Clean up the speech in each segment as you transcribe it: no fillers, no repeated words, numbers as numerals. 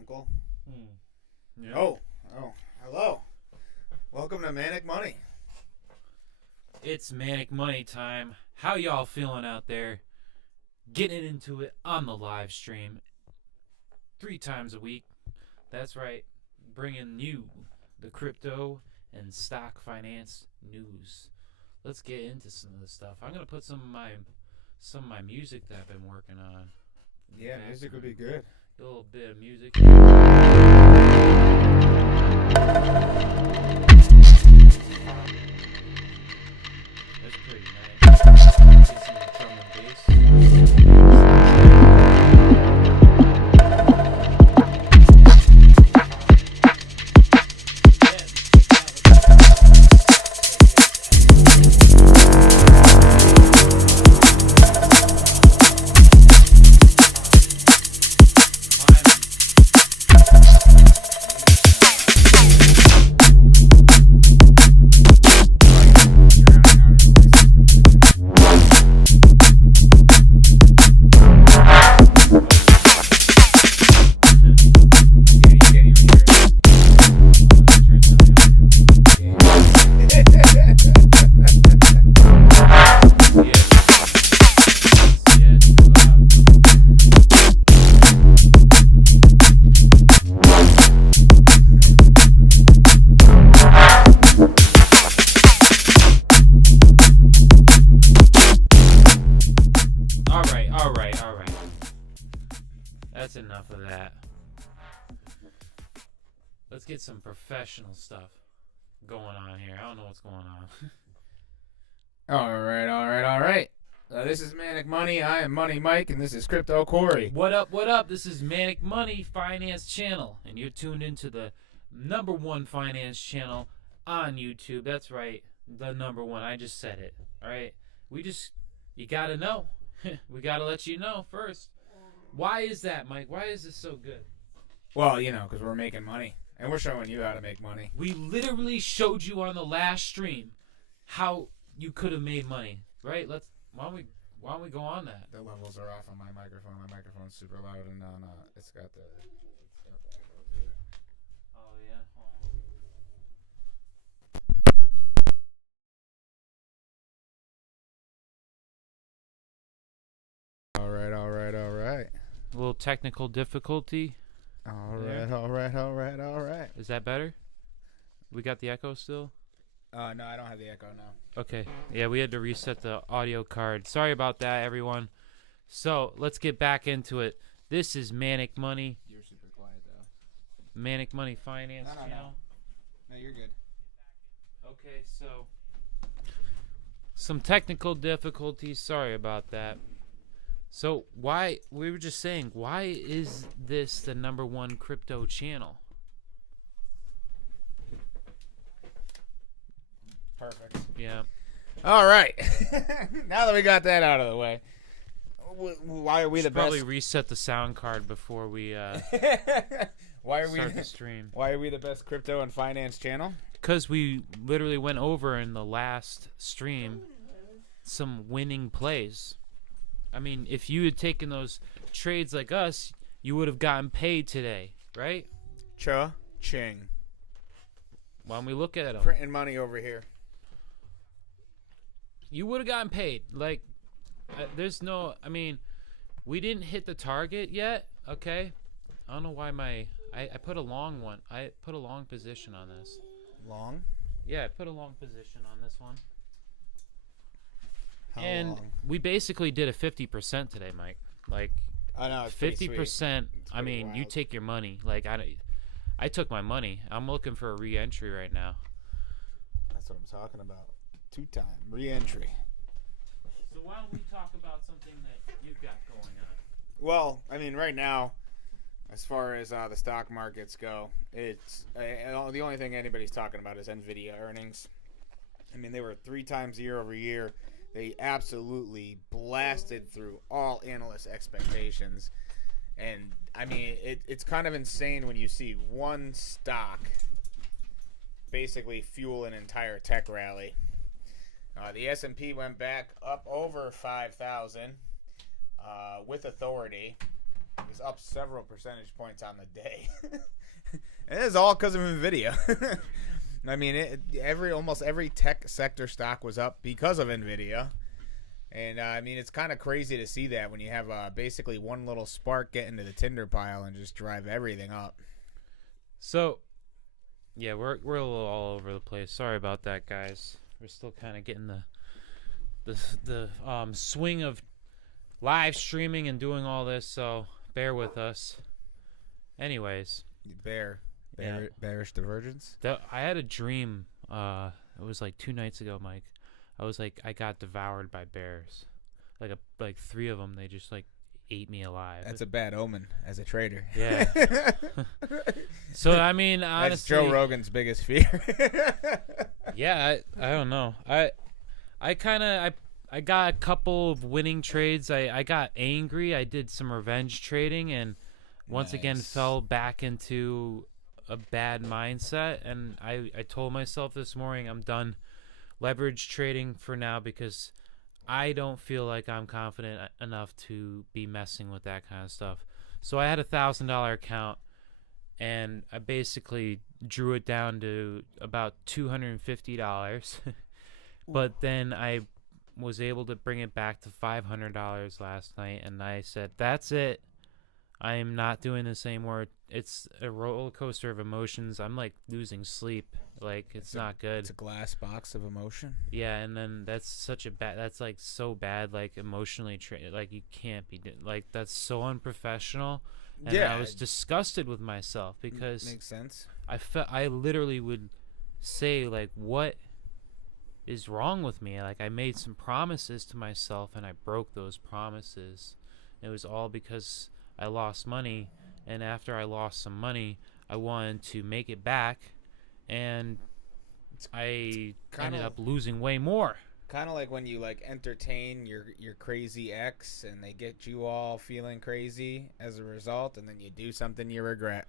Uncle. Yeah. Oh, hello. Welcome to Manic Money. It's Manic Money time. How y'all feeling out there? Getting into it on the live stream 3 times a week. That's right. Bringing you the crypto and stock finance news. Let's get into some of this stuff. I'm gonna put some of my music that I've been working on. Yeah, music would be good. A little bit of music. That's pretty nice. Get some drum and bass. Alright. That's enough of that. Let's get some professional stuff going on here. I don't know what's going on. All right. This is Manic Money. I am Money Mike, and this is Crypto Corey. What up? This is Manic Money Finance Channel, and you're tuned into the #1 finance channel on YouTube. That's right, the #1. I just said it. All right, you gotta know. We gotta let you know first. Why is that, Mike? Why is this so good? Well, because we're making money, and we're showing you how to make money. We literally showed you on the last stream how you could have made money, right? Why don't we go on that? The levels are off on my microphone. My microphone's super loud, and it's got the. Oh yeah. All right. A little technical difficulty. All right. Is that better? We got the echo still? No, I don't have the echo now. Okay. Yeah, we had to reset the audio card. Sorry about that, everyone. So, let's get back into it. This is Manic Money. You're super quiet, though. Manic Money Finance Channel. No, you're good. Okay, so some technical difficulties. Sorry about that. So, we were just saying, why is this the #1 crypto channel? Perfect. Yeah. All right. Now that we got that out of the way, why are we the best? Probably reset the sound card before we Why are start the stream. Why are we the best crypto and finance channel? Because we literally went over in the last stream some winning plays. I mean, if you had taken those trades like us, you would have gotten paid today, right? Cha-ching. Why don't we look at them? Printing money over here. You would have gotten paid. Like, we didn't hit the target yet, okay? I don't know why I put a long one. I put a long position on this. Long? Yeah, I put a long position on this one. How and long? we basically did a 50% today, Mike. Like, I know, it's 50%. I mean, wild. you take your money. Like, I took my money. I'm looking for a re-entry right now. That's what I'm talking about. 2-time re-entry. So why don't we talk about something that you've got going on? Well, I mean, right now, as far as the stock markets go, it's the only thing anybody's talking about is NVIDIA earnings. I mean, they were 3 times year over year. They absolutely blasted through all analyst expectations. And, I mean, it's kind of insane when you see one stock basically fuel an entire tech rally. The S&P went back up over 5,000 with authority. It was up several percentage points on the day. And it is all because of NVIDIA. I mean, almost every tech sector stock was up because of NVIDIA. And, I mean, it's kind of crazy to see that when you have basically one little spark get into the tinder pile and just drive everything up. So, yeah, we're a little all over the place. Sorry about that, guys. We're still kind of getting the swing of live streaming and doing all this, so bear with us. Anyways. Bearish divergence? I had a dream. It was like 2 nights ago, Mike. I was like, I got devoured by bears. Like 3 of them, they just like ate me alive. That's a bad omen as a trader. Yeah. So, I mean, honestly. That's Joe Rogan's biggest fear. Yeah, I don't know. I got a couple of winning trades. I got angry. I did some revenge trading and once again fell back into a bad mindset. And I told myself this morning I'm done leverage trading for now because I don't feel like I'm confident enough to be messing with that kind of stuff. So I had a $1,000 account and I basically drew it down to about $250. But then I was able to bring it back to $500 last night, and I said, that's it. I am not doing this anymore. It's a roller coaster of emotions. I'm like losing sleep. Like it's not good. It's a glass box of emotion. Yeah, and then that's like so bad. Like emotionally, like you can't be like that's so unprofessional. And yeah, I was disgusted with myself because makes sense. I literally would say like, what is wrong with me? Like I made some promises to myself and I broke those promises. It was all because I lost money, and after I lost some money, I wanted to make it back, and I ended up losing way more. Kind of like when you like entertain your crazy ex, and they get you all feeling crazy as a result, and then you do something you regret.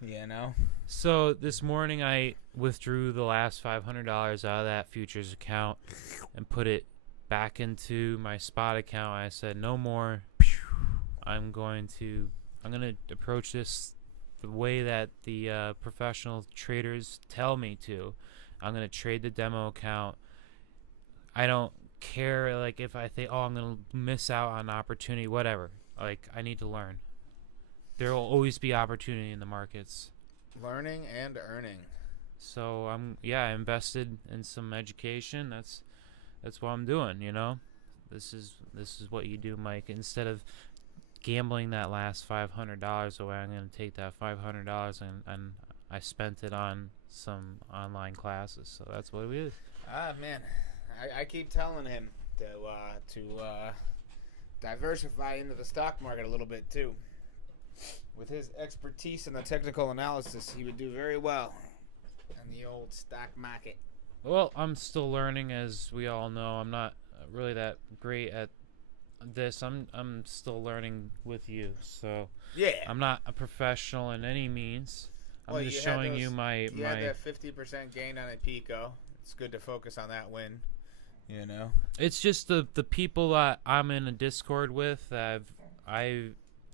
You know. So this morning I withdrew the last $500 out of that futures account and put it back into my spot account. I said no more. I'm going to approach this the way that the professional traders tell me to. I'm going to trade the demo account. I don't care like if I think, oh, I'm going to miss out on opportunity, whatever. Like I need to learn. There will always be opportunity in the markets. Learning and earning. So I invested in some education. That's what I'm doing, you know. This is what you do, Mike. Instead of gambling that last $500 away, I'm going to take that $500 and I spent it on some online classes. So that's what it is. Man, I keep telling him to diversify into the stock market a little bit too. With his expertise in the technical analysis, he would do very well in the old stock market. Well, I'm still learning, as we all know. I'm not really that great at this. I'm still learning with you, so yeah, I'm not a professional in any means. I'm just showing you my. You had that 50% gain on a Pico. It's good to focus on that win. You know, it's just the people that I'm in a Discord with that I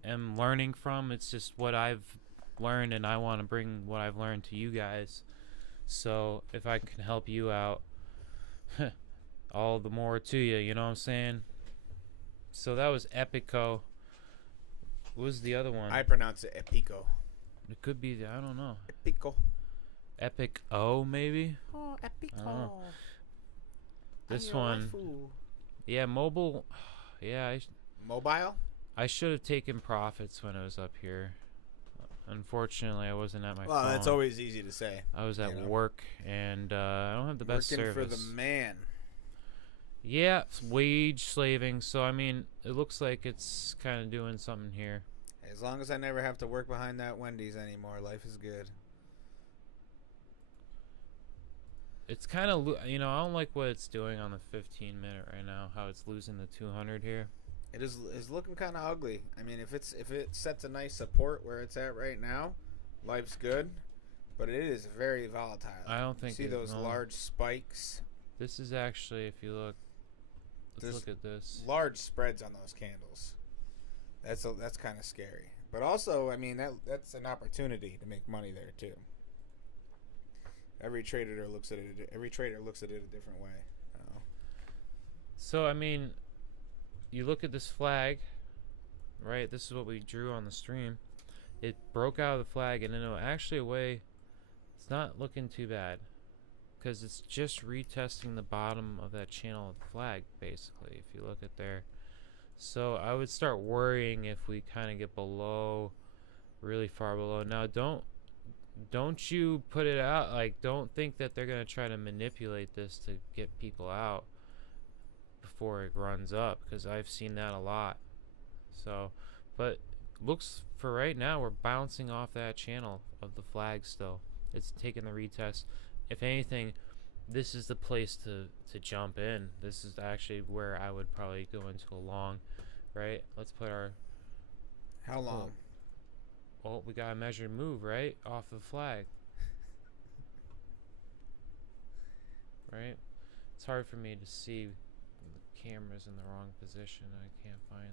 am learning from. It's just what I've learned, and I want to bring what I've learned to you guys. So if I can help you out, all the more to you. You know what I'm saying? So that was Epico. What was the other one? I pronounce it Epico. It could be, I don't know. Epico. Epic O, maybe? Oh, Epico. This one. Yeah, mobile. Yeah. Mobile? I should have taken profits when I was up here. Unfortunately, I wasn't at my phone. Well, that's always easy to say. I was at work, and I don't have the best service. Working for the man. Yeah, it's wage slaving. So, I mean, it looks like it's kind of doing something here. As long as I never have to work behind that Wendy's anymore, life is good. It's kind of, I don't like what it's doing on the 15-minute right now, how it's losing the 200 here. It is looking kind of ugly. I mean, if it sets a nice support where it's at right now, life's good. But it is very volatile. I don't think see those large spikes. This is actually, if you look, let's look at this. Large spreads on those candles. That's kind of scary. But also, I mean, that's an opportunity to make money there too. Every trader looks at it. Every trader looks at it a different way. So I mean, you look at this flag, right? This is what we drew on the stream. It broke out of the flag, and in actually a way, it's not looking too bad, because it's just retesting the bottom of that channel of the flag, basically. If you look at there, so I would start worrying if we kind of get below, really far below. Now, don't you put it out, like, don't think that they're gonna try to manipulate this to get people out before it runs up, because I've seen that a lot. So, but looks for right now we're bouncing off that channel of the flag still. It's taking the retest. If anything, this is the place to jump in. This is actually where I would probably go into a long, right? Let's put our... How long? Well, we got a measured move, right? Off the flag. Right? It's hard for me to see. The camera's in the wrong position. I can't find...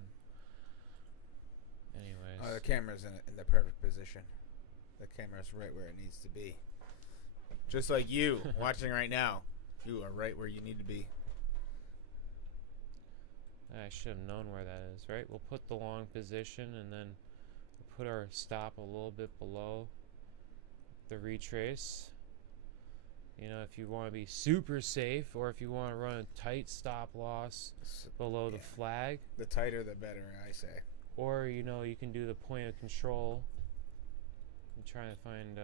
Anyways. Oh, the camera's in the perfect position. The camera's right where it needs to be. Just like you watching right now. You are right where you need to be. I should have known where that is, right? We'll put the long position, and then we'll put our stop a little bit below the retrace. You know, if you want to be super safe, or if you want to run a tight stop loss below the flag. The tighter the better, I say. Or, you know, you can do the point of control. I'm trying to find...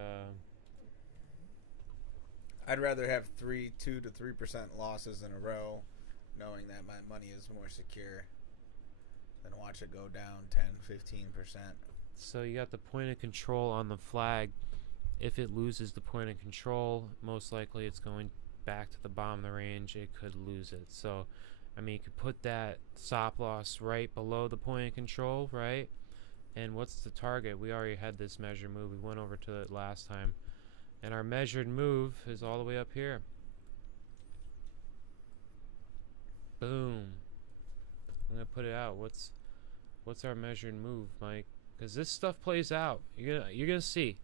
I'd rather have 2 to 3% losses in a row, knowing that my money is more secure, than watch it go down 10, 15%. So you got the point of control on the flag. If it loses the point of control, most likely it's going back to the bottom of the range. It could lose it. So, I mean, you could put that stop loss right below the point of control, right? And what's the target? We already had this measure move. We went over to it last time. And our measured move is all the way up here. Boom. I'm going to put it out. What's our measured move, Mike? Because this stuff plays out. You're gonna see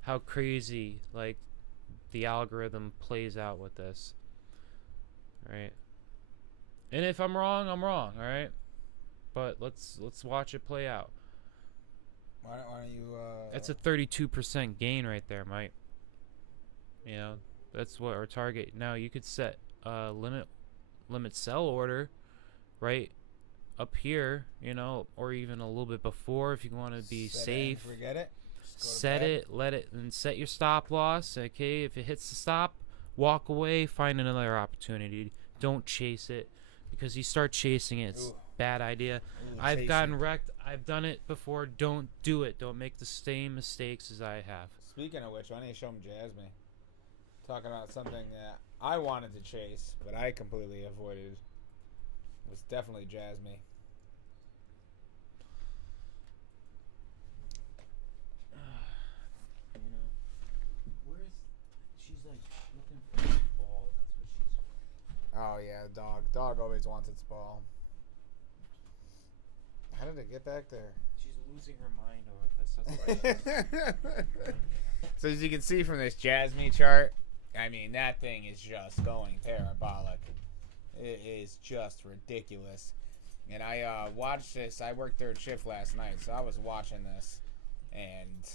how crazy, like, the algorithm plays out with this. Right? And if I'm wrong, I'm wrong, all right? But let's watch it play out. Why don't you... That's a 32% gain right there, Mike. You know, that's what our target. Now, you could set limit sell order right up here, you know, or even a little bit before if you want to be safe. Forget it. Set it, let it, and set your stop loss. Okay, if it hits the stop, walk away, find another opportunity. Don't chase it, because you start chasing it, it's bad idea. I've gotten wrecked. I've done it before. Don't do it. Don't make the same mistakes as I have. Speaking of which, why don't you show them Jasmine? Talking about something that I wanted to chase, but I completely avoided. It was definitely Jasmine. You know, where's she's like looking for the ball? That's what she's. Oh yeah, dog. Dog always wants its ball. How did it get back there? She's losing her mind over this. That's why. So as you can see from this Jasmine chart, I mean, that thing is just going parabolic. It is just ridiculous. And I watched this. I worked third shift last night, so I was watching this. And,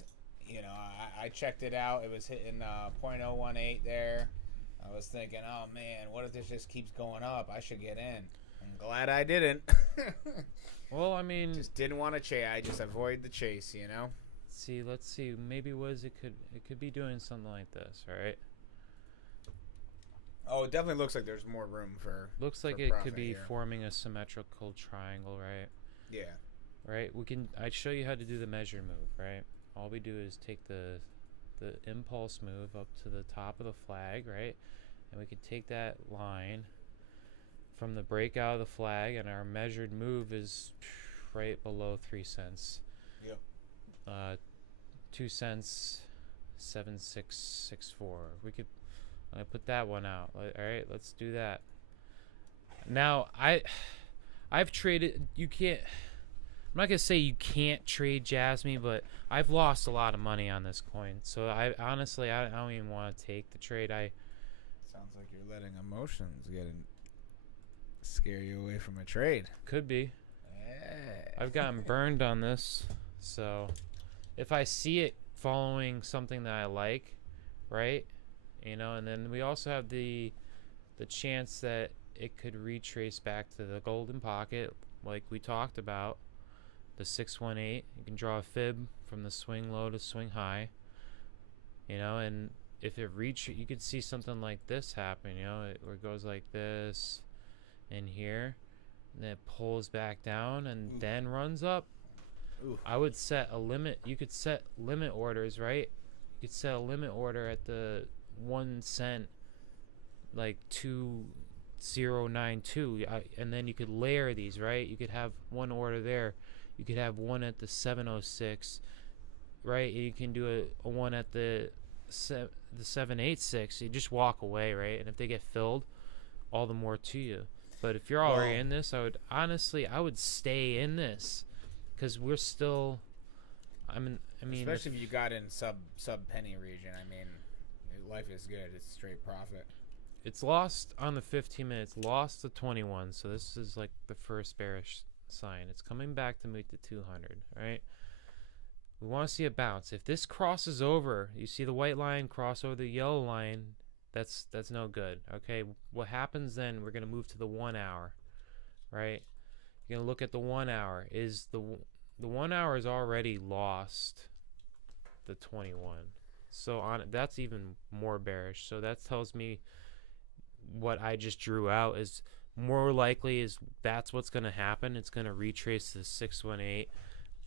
you know, I checked it out. It was hitting .018 there. I was thinking, oh, man, what if this just keeps going up? I should get in. I'm glad I didn't. Well, I mean... Just didn't want to chase. I just avoid the chase, you know? Let's see. Maybe it could be doing something like this, right? Oh, it definitely looks like there's more room for. Looks like it could be forming a symmetrical triangle, right? Yeah. Right. I'd show you how to do the measure move, right? All we do is take the impulse move up to the top of the flag, right? And we could take that line from the breakout of the flag, and our measured move is right below 3 cents. Yep. 2 cents, 7664. We could. I put that one out. All right, let's do that. Now I've traded. You can't. I'm not gonna say you can't trade Jasmine, but I've lost a lot of money on this coin. So I honestly I don't even want to take the trade. Sounds like you're letting emotions scare you away from a trade. Could be. Yeah. I've gotten burned on this, so if I see it following something that I like, right? And then we also have the chance that it could retrace back to the golden pocket, like we talked about. The 618, you can draw a fib from the swing low to swing high, and if it you could see something like this happen, where it goes like this and here, and then it pulls back down and then runs up. Ooh. I would set a limit. You could set limit orders, right? You could set a limit order at the 1 cent, like 2092, and then you could layer these, right? You could have one order there. You could have one at the 706, right? You can do a one at the 786. You just walk away, right? And if they get filled, all the more to you. But if you're already in this, I would stay in this, because we're still. I mean, especially if you got in sub penny region. I mean, life is good. It's straight profit. It's lost on the 15 minutes. Lost to 21. So this is like the first bearish sign. It's coming back to meet the 200, right? We want to see a bounce. If this crosses over, you see the white line cross over the yellow line, that's no good. Okay, what happens then? We're gonna move to the 1 hour, right? You're gonna look at the 1 hour. Is the 1 hour is already lost the 21, so that's even more bearish. So that tells me what I just drew out is more likely is that's what's going to happen. It's going to retrace the 618,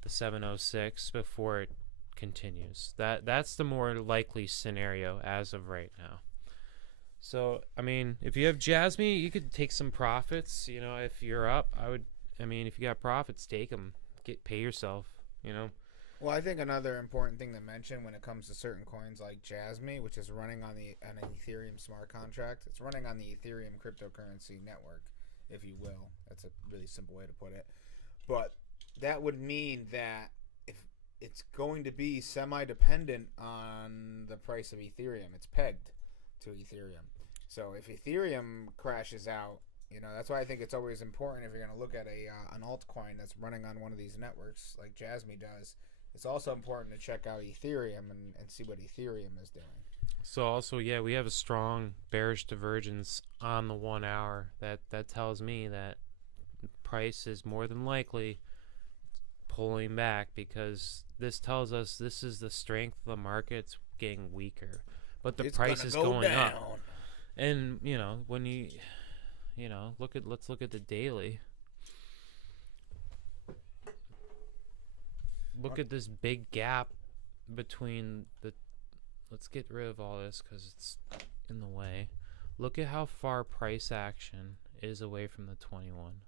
the 706 before it continues. That's the more likely scenario as of right now. So, I mean, if you have Jasmine, you could take some profits. If you're up, if you got profits, take them. Pay yourself, Well, I think another important thing to mention when it comes to certain coins like Jasmine, which is running on an Ethereum smart contract, it's running on the Ethereum cryptocurrency network, if you will. That's a really simple way to put it. But that would mean that if it's going to be semi-dependent on the price of Ethereum, it's pegged to Ethereum. So if Ethereum crashes out, that's why I think it's always important if you're going to look at an altcoin that's running on one of these networks like Jasmine does. It's also important to check out Ethereum and see what Ethereum is doing. So also, yeah, we have a strong bearish divergence on the 1 hour. That tells me that price is more than likely pulling back, because this tells us this is the strength of the market's getting weaker, but the price is going up. And when let's look at the daily. Look at this big gap between the. Let's get rid of all this because it's in the way. Look at how far price action is away from the 21.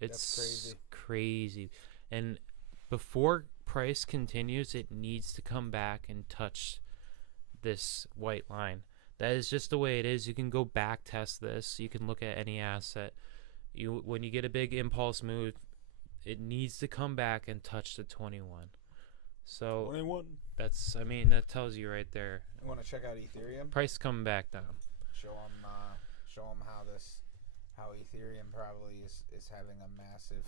It's crazy. And before price continues, it needs to come back and touch this white line. That is just the way it is. You can go back test this. You can look at any asset. When you get a big impulse move, it needs to come back and touch the 21. So 21. That tells you right there. You want to check out Ethereum? Price coming back down. Show them how Ethereum probably is having a massive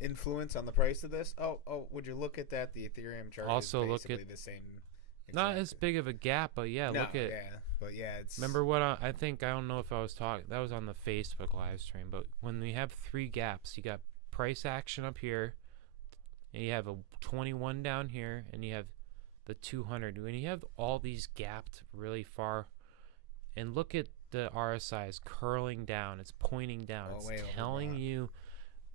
influence on the price of this. Oh, would you look at that? The Ethereum chart Also is basically look at the same. Not as big of a gap, but yeah, look at. Yeah, but yeah, it's. Remember what I think? I don't know if I was talking. That was on the Facebook live stream. But when we have 3 gaps, you got price action up here, and you have a 21 down here, and you have the 200. When you have all these gapped really far, and look at the RSI is curling down. It's pointing down. It's telling you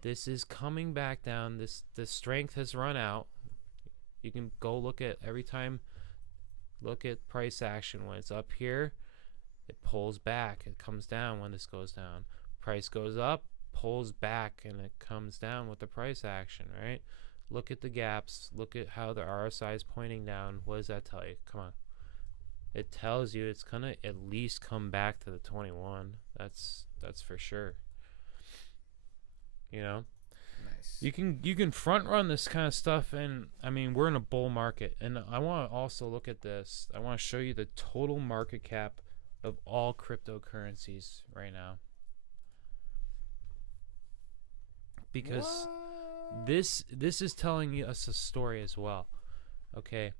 this is coming back down. The strength has run out. You can go look at every time. Look at price action. When it's up here, it pulls back. It comes down when this goes down. Price goes up, pulls back, and it comes down with the price action, right? Look at the gaps. Look at how the RSI is pointing down. What does that tell you? Come on. It tells you it's going to at least come back to the 21. That's for sure. Nice. Nice. You can front run this kind of stuff, and I mean we're in a bull market, and I want to also look at this. I want to show you the total market cap of all cryptocurrencies right now, because this is telling us a story as well. Okay,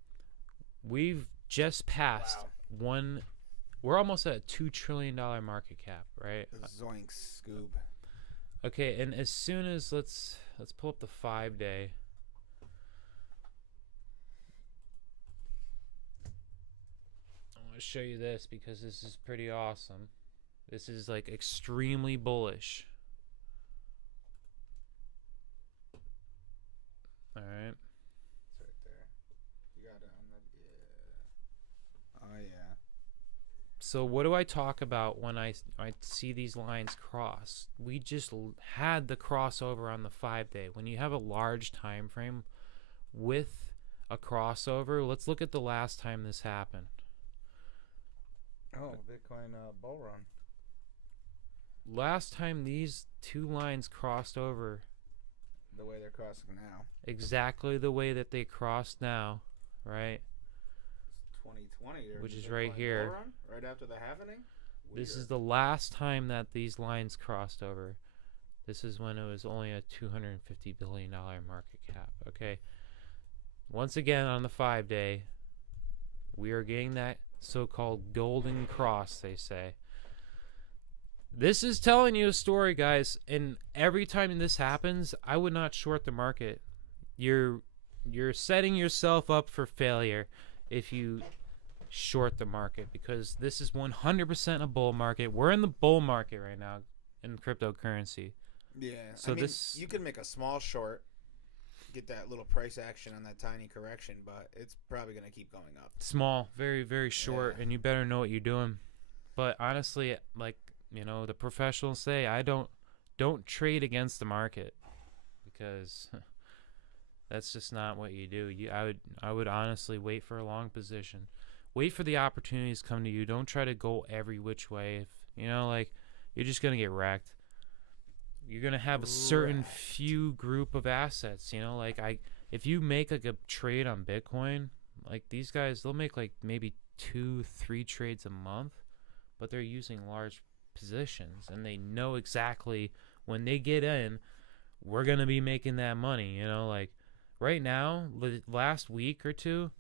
we've just passed one. We're almost at a $2 trillion market cap, right? Zoink Scoob. Okay, and as soon as let's pull up the 5-day. I want to show you this because this is pretty awesome. This is like extremely bullish. All right. It's right there. You got it on the. Yeah. Oh yeah. So what do I talk about when I see these lines cross? We just had the crossover on the 5-day. When you have a large time frame with a crossover, let's look at the last time this happened. Oh, Bitcoin bull run. Last time these two lines crossed over, The way they're crossing now. exactly the way that they crossed now, right? 2020, Which is right here. Run, right after the halvening. This is the last time that these lines crossed over. This is when it was only a $250 billion market cap. Okay. Once again on the 5-day, we are getting that so-called golden cross, they say. This is telling you a story, guys, and every time this happens, I would not short the market. You're setting yourself up for failure if you short the market, because this is 100% a bull market. We're in the bull market right now in cryptocurrency. Yeah. So I mean, this, you can make a small short, get that little price action on that tiny correction, but it's probably going to keep going up. small, very, very short, Yeah. and you better know what you're doing. But honestly, like, you know, the professionals say, I don't trade against the market, because that's just not what you do. I would honestly wait for a long position. Wait for the opportunities to come to you. Don't try to go every which way. If, you know, like, you're just going to get wrecked. You're going to have a certain few group of assets, you know, like if you make like a trade on Bitcoin, like these guys, they'll make like maybe 2-3 trades a month, but they're using large positions, and they know exactly when they get in, we're going to be making that money, you know, like right now, the last week or two,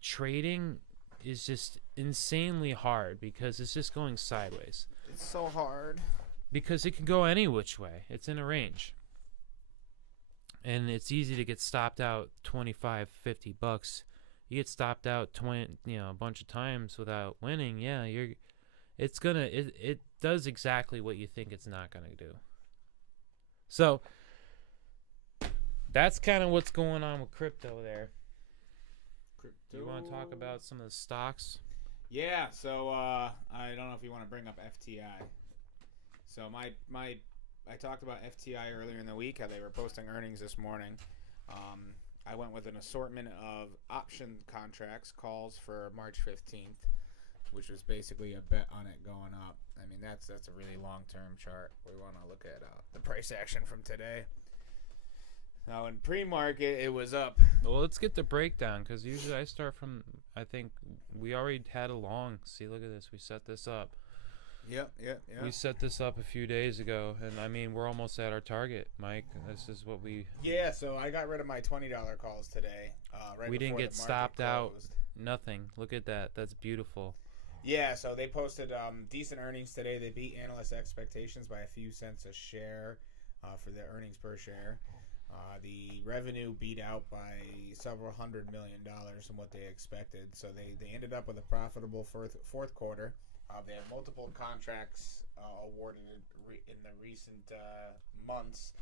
trading is just insanely hard because it's just going sideways. It's so hard. Because it can go any which way. It's in a range. And it's easy to get stopped out $25, $50. You get stopped out a bunch of times without winning. Yeah, it does exactly what you think it's not gonna do. So that's kind of what's going on with crypto there. Do you want to talk about some of the stocks? Yeah, so I don't know if you want to bring up FTI. So I talked about FTI earlier in the week, how they were posting earnings this morning. I went with an assortment of option contracts, calls for March 15th, which was basically a bet on it going up. I mean, that's a really long-term chart. We want to look at the price action from today. Now, in pre-market, it was up. Well, let's get the breakdown, because usually I start from, I think we already had a long. See, look at this. We set this up. Yep. We set this up a few days ago, and I mean, we're almost at our target, Mike. This is what we... Yeah, so I got rid of my $20 calls today. We didn't get stopped out. Nothing. Look at that. That's beautiful. Yeah, so they posted decent earnings today. They beat analyst expectations by a few cents a share for their earnings per share. The revenue beat out by several $100 million from what they expected. So they ended up with a profitable fourth quarter. They have multiple contracts awarded in the recent months.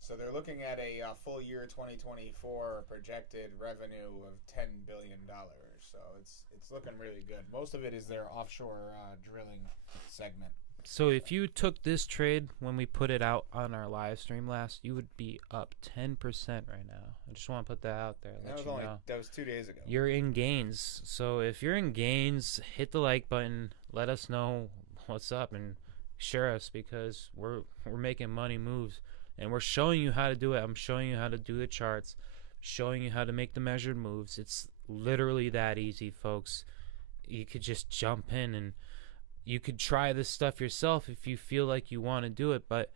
So they're looking at a full year 2024 projected revenue of $10 billion. So it's looking really good. Most of it is their offshore drilling segment. So if you took this trade when we put it out on our live stream last, you would be up 10% right now. I just want to put that out there. That was 2 days ago. You're in gains. So if you're in gains, hit the like button. Let us know what's up and share us, because we're making money moves. And we're showing you how to do it. I'm showing you how to do the charts, showing you how to make the measured moves. It's literally that easy, folks. You could just jump in and you could try this stuff yourself if you feel like you want to do it. But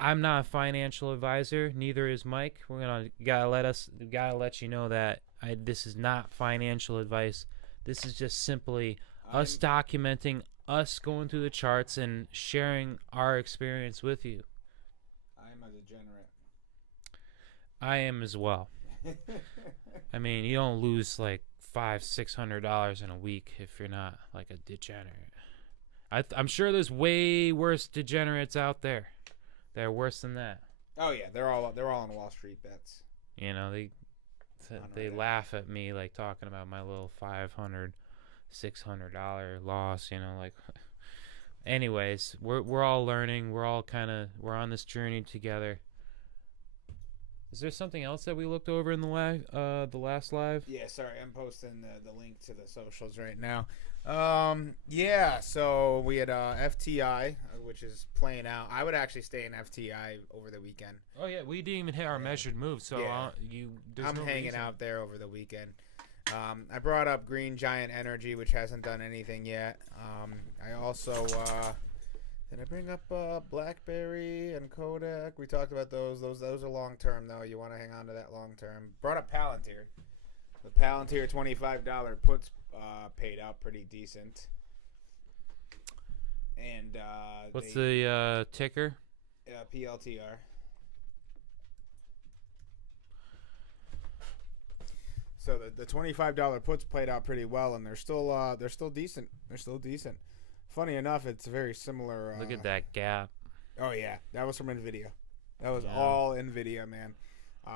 I'm not a financial advisor. Neither is Mike. Gotta let you know that this is not financial advice. This is just simply us documenting, us going through the charts and sharing our experience with you. I am a degenerate. I am as well. I mean, you don't lose like $500-$600 in a week if you're not like a degenerate. I'm sure there's way worse degenerates out there. They're worse than that. Oh yeah, they're all on Wall Street bets. You know, they laugh at me like talking about my little $500-$600 loss. You know, like. Anyways, we're all learning. We're on this journey together. Is there something else that we looked over in the last live? Yeah, sorry, I'm posting the link to the socials right now. Yeah, so we had FTI, which is playing out. I would actually stay in FTI over the weekend. Oh yeah, we didn't even hit our measured move, so yeah. I'm hanging out there over the weekend. I brought up Green Giant Energy, which hasn't done anything yet. I also did I bring up BlackBerry and Kodak? We talked about those. Those are long term though. You want to hang on to that long term. Brought up Palantir. The Palantir $25 puts paid out pretty decent. And what's the ticker? PLTR. So the $25 puts played out pretty well, and they're still decent. They're still decent. Funny enough, it's very similar. Look at that gap. Oh yeah, that was from NVIDIA. That was all NVIDIA, man.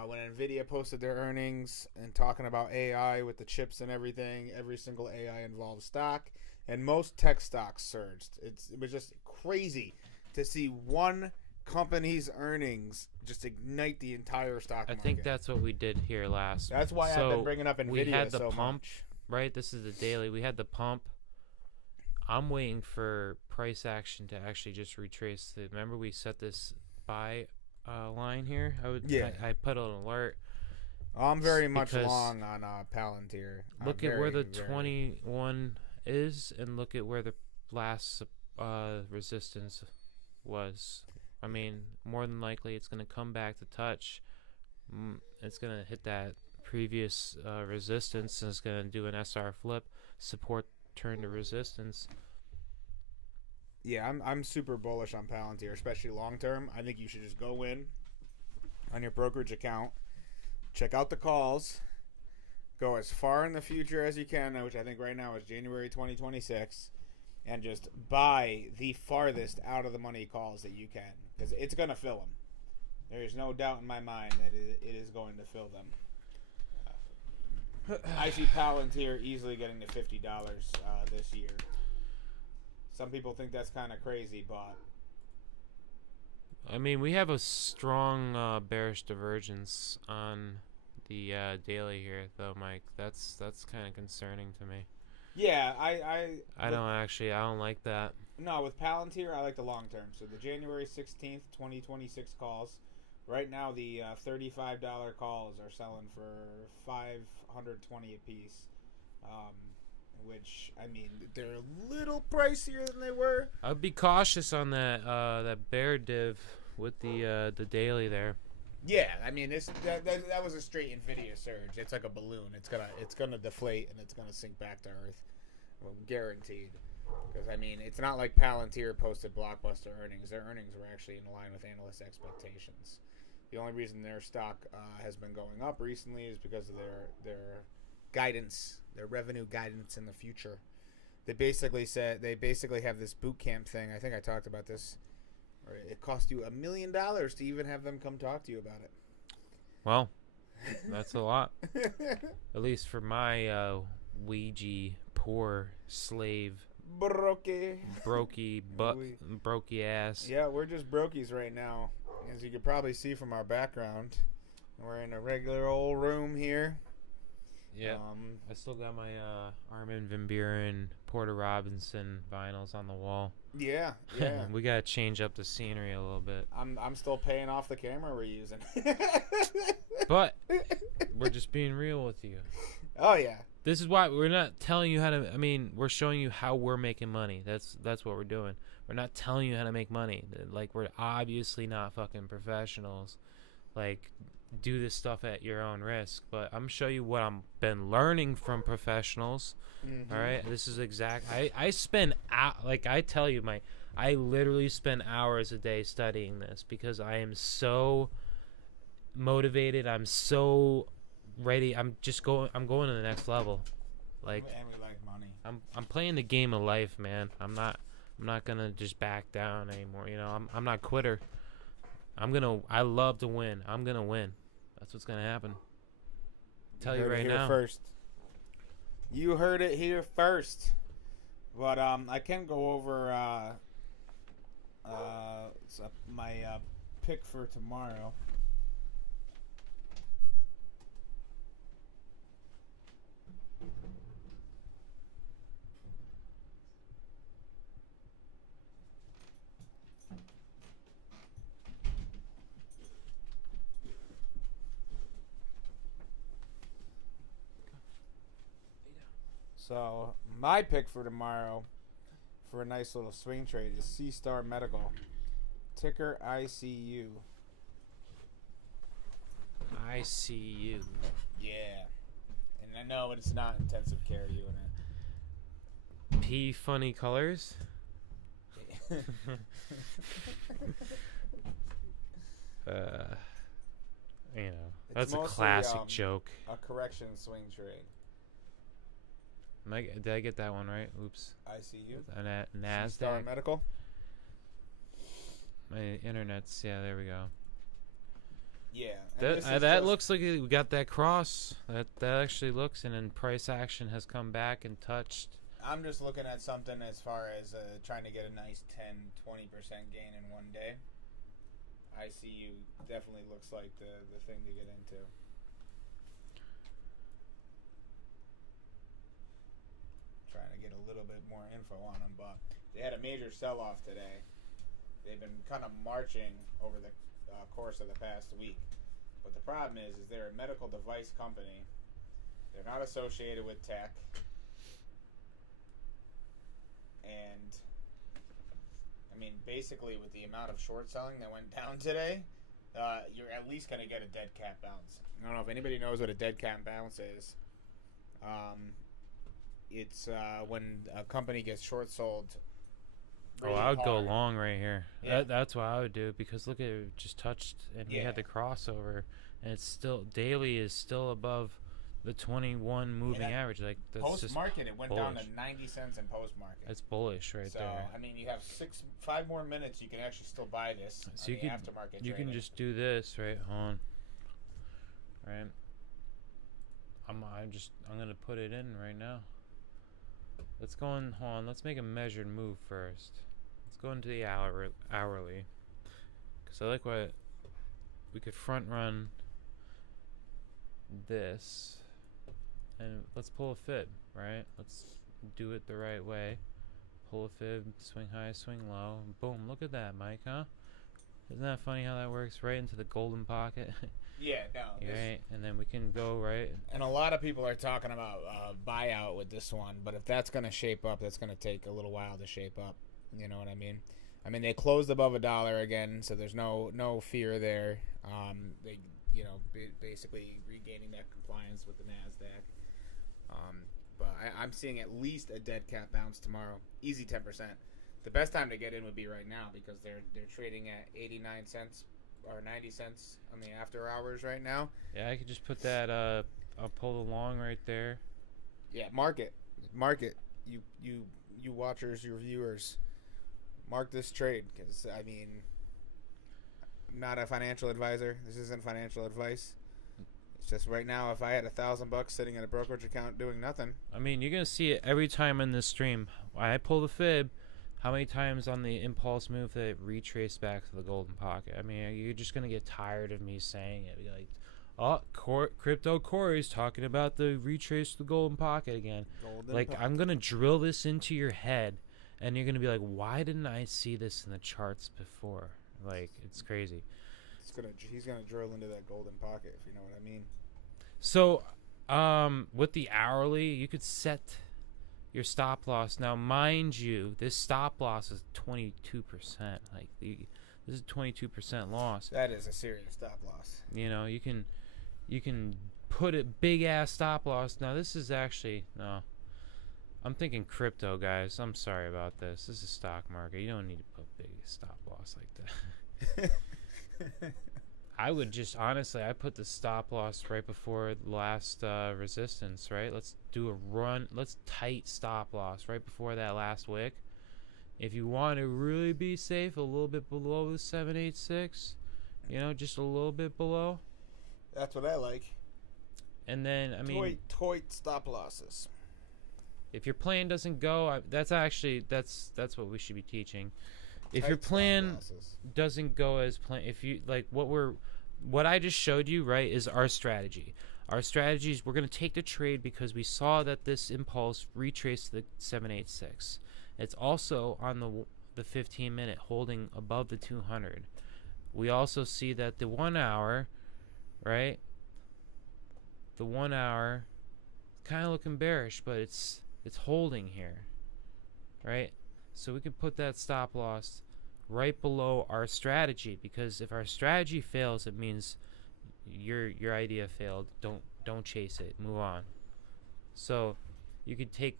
When NVIDIA posted their earnings and talking about AI with the chips and everything, every single AI involved stock, and most tech stocks surged. It was just crazy to see one company's earnings just ignite the entire stock market. I think that's what we did here last. That's why I've been bringing up NVIDIA we had the so pump, much. Right? This is the daily. We had the pump. I'm waiting for price action to actually just retrace the. Remember we set this buy line here? I put an alert. I'm very much long on Palantir. Look at where the 21 is, and look at where the last resistance was. I mean, more than likely it's going to come back to touch. It's going to hit that previous resistance, and it's going to do an SR flip, support turn to resistance. Yeah, I'm super bullish on Palantir, especially long term. I think you should just go in on your brokerage account, check out the calls, go as far in the future as you can, which I think right now is January 2026, and just buy the farthest out of the money calls that you can, because it's going to fill them. There is no doubt in my mind that it is going to fill them. I see Palantir easily getting to $50 this year. Some people think that's kind of crazy, but I mean, we have a strong bearish divergence on the daily here, though, Mike. That's kind of concerning to me. Yeah, I don't like that. No, with Palantir, I like the long term. So the January 16th, 2026 calls. Right now, the $35 calls are selling for $520 a piece. Which, I mean, they're a little pricier than they were. I'd be cautious on that bear div with the daily there. Yeah, I mean, that was a straight NVIDIA surge. It's like a balloon. It's gonna deflate and it's gonna sink back to earth, guaranteed. Because I mean, it's not like Palantir posted blockbuster earnings. Their earnings were actually in line with analyst expectations. The only reason their stock has been going up recently is because of their guidance, their revenue guidance in the future. They basically have this boot camp thing. I think I talked about this. Or it cost you $1 million to even have them come talk to you about it. Well, that's a lot. At least for my Ouija poor slave. Brokey ass. Yeah, we're just brokies right now. As you could probably see from our background. We're in a regular old room here. Yeah. I still got my Armin van Buuren, Porter Robinson vinyls on the wall. Yeah. We gotta change up the scenery a little bit. I'm still paying off the camera we're using. But we're just being real with you. Oh yeah. This is why we're not telling you how to. I mean, we're showing you how we're making money. That's what we're doing. We're not telling you how to make money. Like, we're obviously not fucking professionals. Like, do this stuff at your own risk. But I'm show you what I've been learning from professionals. Mm-hmm. All right, this is exact. I spend like I tell you, I literally spend hours a day studying this because I am so motivated. I'm so ready. I'm going to the next level. Like, and we like money. I'm playing the game of life, man. I'm not gonna just back down anymore. You know, I'm not a quitter. I love to win. I'm gonna win. That's what's gonna happen. Tell you right now. First. You heard it here first. But I can go over my pick for tomorrow. So, my pick for tomorrow for a nice little swing trade is C-Star Medical. Ticker ICU. ICU. Yeah. And I know it's not intensive care unit. P funny colors. You know, that's a classic joke. A correction swing trade. Did I get that one right? Oops. ICU. NASDAQ. Star Medical. My internet's there we go. Yeah. That looks like we got that cross. That actually looks, and then price action has come back and touched. I'm just looking at something as far as trying to get a nice 10-20% gain in one day. ICU definitely looks like the thing to get into. Trying to get a little bit more info on them, but they had a major sell-off today. They've been kind of marching over the course of the past week, but the problem is they're a medical device company. They're not associated with tech, and I mean, basically, with the amount of short selling that went down today, you're at least going to get a dead cat bounce. I don't know if anybody knows what a dead cat bounce is. It's when a company gets short sold. Really I would hard. go long right here. Yeah. That's what I would do, because look at it, just touched, and we had the crossover, and it's still daily is still above the 21 moving average. Like, that's post market, it went bullish. down to 90 cents in post market. That's bullish right there. So I mean, you have 5 more minutes. You can actually still buy this. So Aftermarket. You can just do this right. Hold on. Right. I'm gonna put it in right now. Let's go in. Hold on. Let's make a measured move first. Let's go into the hourly. Because I like what we could front run this. And let's pull a fib, right? Let's do it the right way. Pull a fib, swing high, swing low. Boom. Look at that, Mike, huh? Isn't that funny how that works? Right into the golden pocket. Yeah, no. Right, and then we can go right. And a lot of people are talking about buyout with this one, but if that's going to shape up, that's going to take a little while to shape up. You know what I mean? I mean, they closed above $1 again, so there's no fear there. They, basically regaining that compliance with the NASDAQ. But I'm seeing at least a dead cat bounce tomorrow. Easy 10%. The best time to get in would be right now, because they're trading at 89 cents or 90 cents on the after hours right now. Yeah, I could just put that I'll pull the long right there. Yeah, mark it. You watchers, your viewers, mark this trade, because I mean, I'm not a financial advisor. This isn't financial advice. It's just right now, if I had $1,000 sitting in a brokerage account doing nothing. I mean, you're gonna see it every time in this stream. I pull the fib. How many times on the impulse move that it retraced back to the golden pocket? I mean, you're just going to get tired of me saying it. Be like, Oh, Crypto Corey's talking about the retrace the golden pocket again. I'm going to drill this into your head, and you're going to be like, why didn't I see this in the charts before? Like, it's crazy. He's going to drill into that golden pocket, if you know what I mean. So, with the hourly, you could set your stop loss. Now, mind you, this stop loss is 22%. Like, this is 22% loss. That is a serious stop loss. You know, you can put a big ass stop loss. Now, this is actually no. I'm thinking crypto, guys. I'm sorry about this. This is stock market. You don't need to put big stop loss like that. I would just honestly, I put the stop loss right before the last resistance, right? Let's do a run. Let's tight stop loss right before that last wick. If you want to really be safe, a little bit below the 786, you know, just a little bit below. That's what I like. And then, I mean, toit stop losses. If your plan doesn't go, that's what we should be teaching. If Tight your plan stop losses. doesn't go as planned, if you like what I just showed you, right, is our strategy. Our strategy is we're going to take the trade because we saw that this impulse retraced the 786. It's also on the 15-minute holding above the 200. We also see that the 1 hour, right? The 1 hour kind of looking bearish, but it's holding here, right? So we can put that stop loss right below our strategy, because if our strategy fails, it means your idea failed. Don't chase it. Move on. So you could take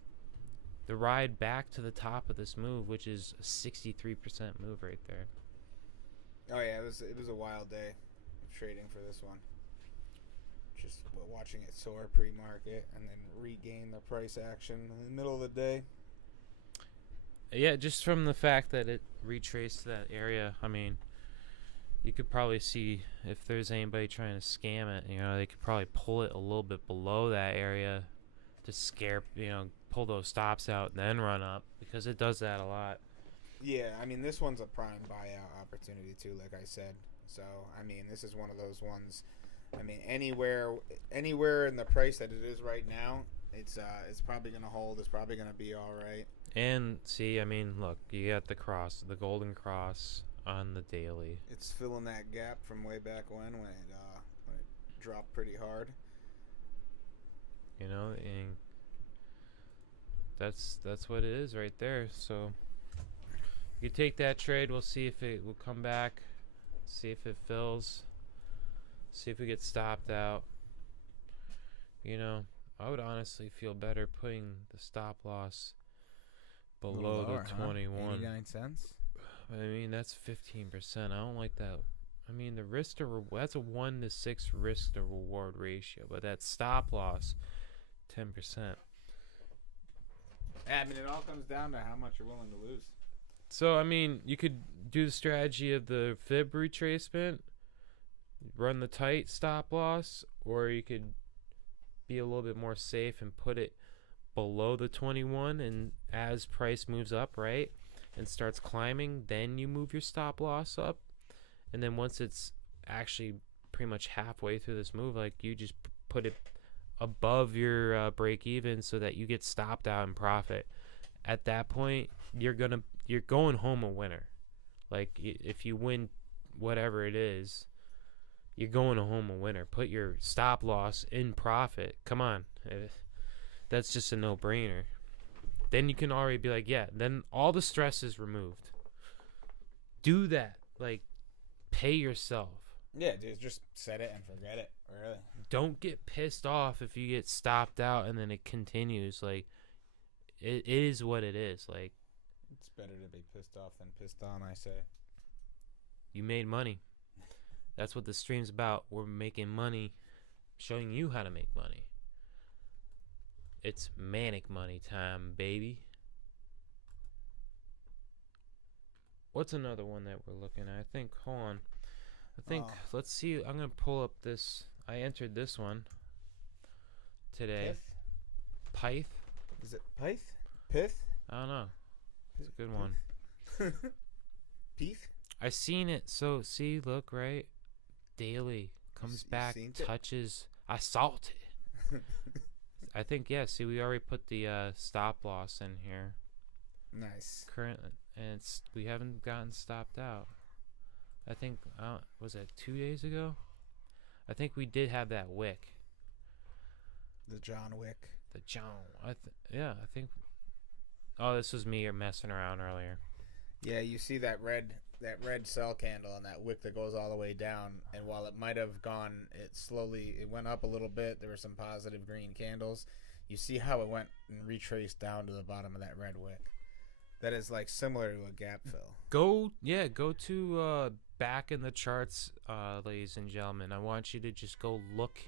the ride back to the top of this move, which is a 63% move right there. Oh yeah, it was a wild day of trading for this one. Just watching it soar pre-market and then regain the price action in the middle of the day. Yeah, just from the fact that it retraced that area, I mean, you could probably see if there's anybody trying to scam it, you know, they could probably pull it a little bit below that area to scare, you know, pull those stops out and then run up, because it does that a lot. Yeah, I mean, this one's a prime buyout opportunity too, like I said. So, I mean, this is one of those ones. I mean, anywhere in the price that it is right now, it's probably going to hold. It's probably going to be all right. And see, I mean, look, you got the golden cross on the daily. It's filling that gap from way back when it dropped pretty hard. You know, and that's what it is right there. So you take that trade. We'll see if it will come back. See if it fills. See if we get stopped out. You know, I would honestly feel better putting the stop loss below the 21. 89 cents. I mean, that's 15%. I don't like that. I mean, the risk to that's a 1 to 6 risk to reward ratio, but that stop loss, 10%. I mean, it all comes down to how much you're willing to lose. So, I mean, you could do the strategy of the fib retracement, run the tight stop loss, or you could be a little bit more safe and put it below the 21, and as price moves up, right, and starts climbing, then you move your stop loss up, and then once it's actually pretty much halfway through this move, like, you just put it above your break even so that you get stopped out in profit. At that point, you're going home a winner. Like, if you win whatever it is, you're going home a winner. Put your stop loss in profit. Come on. That's just a no-brainer. Then you can already be like, yeah, then all the stress is removed. Do that. Like, pay yourself. Yeah, dude, just set it and forget it. Really. Don't get pissed off if you get stopped out and then it continues. Like, it is what it is. Like, it's better to be pissed off than pissed on, I say. You made money. That's what the stream's about. We're making money, showing you how to make money. It's manic money time, baby. What's another one that we're looking at? I think, hold on. Let's see. I'm going to pull up this. I entered this one today. Pyth? Is it Pyth? Pith? I don't know. It's a good one. Pith? I seen it. So, see, look, right? Daily. comes You back, seen it? touches. I saw it. I think, yeah, see, we already put the stop loss in here. Nice. Currently, and we haven't gotten stopped out. I think, was it 2 days ago? I think we did have that wick. The John Wick. The John. Yeah, I think. Oh, this was me messing around earlier. Yeah, you see that red cell candle and that wick that goes all the way down, and while it might have gone, it went up a little bit. There were some positive green candles. You see how it went and retraced down to the bottom of that red wick. That is like similar to a gap fill. Go to back in the charts, ladies and gentlemen. I want you to just go look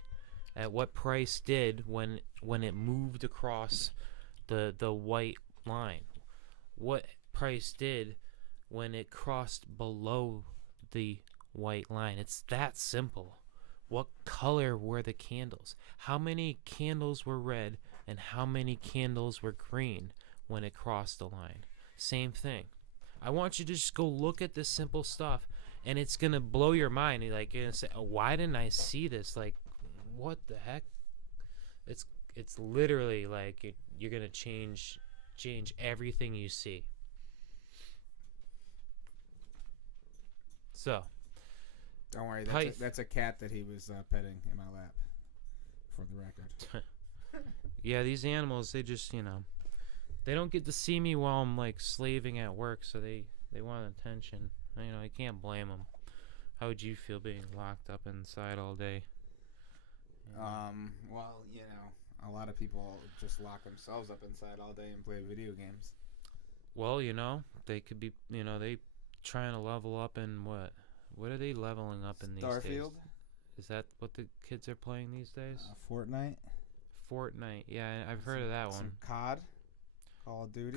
at what price did when it moved across the white line. What price did when it crossed below the white line. It's that simple. What color were the candles? How many candles were red and how many candles were green when it crossed the line? Same thing. I want you to just go look at this simple stuff, and it's gonna blow your mind. You're gonna say, oh, "Why didn't I see this? Like, what the heck?" It's literally like you're gonna change everything you see. So, don't worry, that's a cat that he was petting in my lap, for the record. Yeah, these animals, they just, they don't get to see me while I'm like slaving at work, so they want attention. I can't blame them. How would you feel being locked up inside all day? Well, a lot of people just lock themselves up inside all day and play video games. Well, they could be, they trying to level up in what are they leveling up in these days? Starfield? Is that what the kids are playing these days? Fortnite, yeah, I've heard of that one. COD,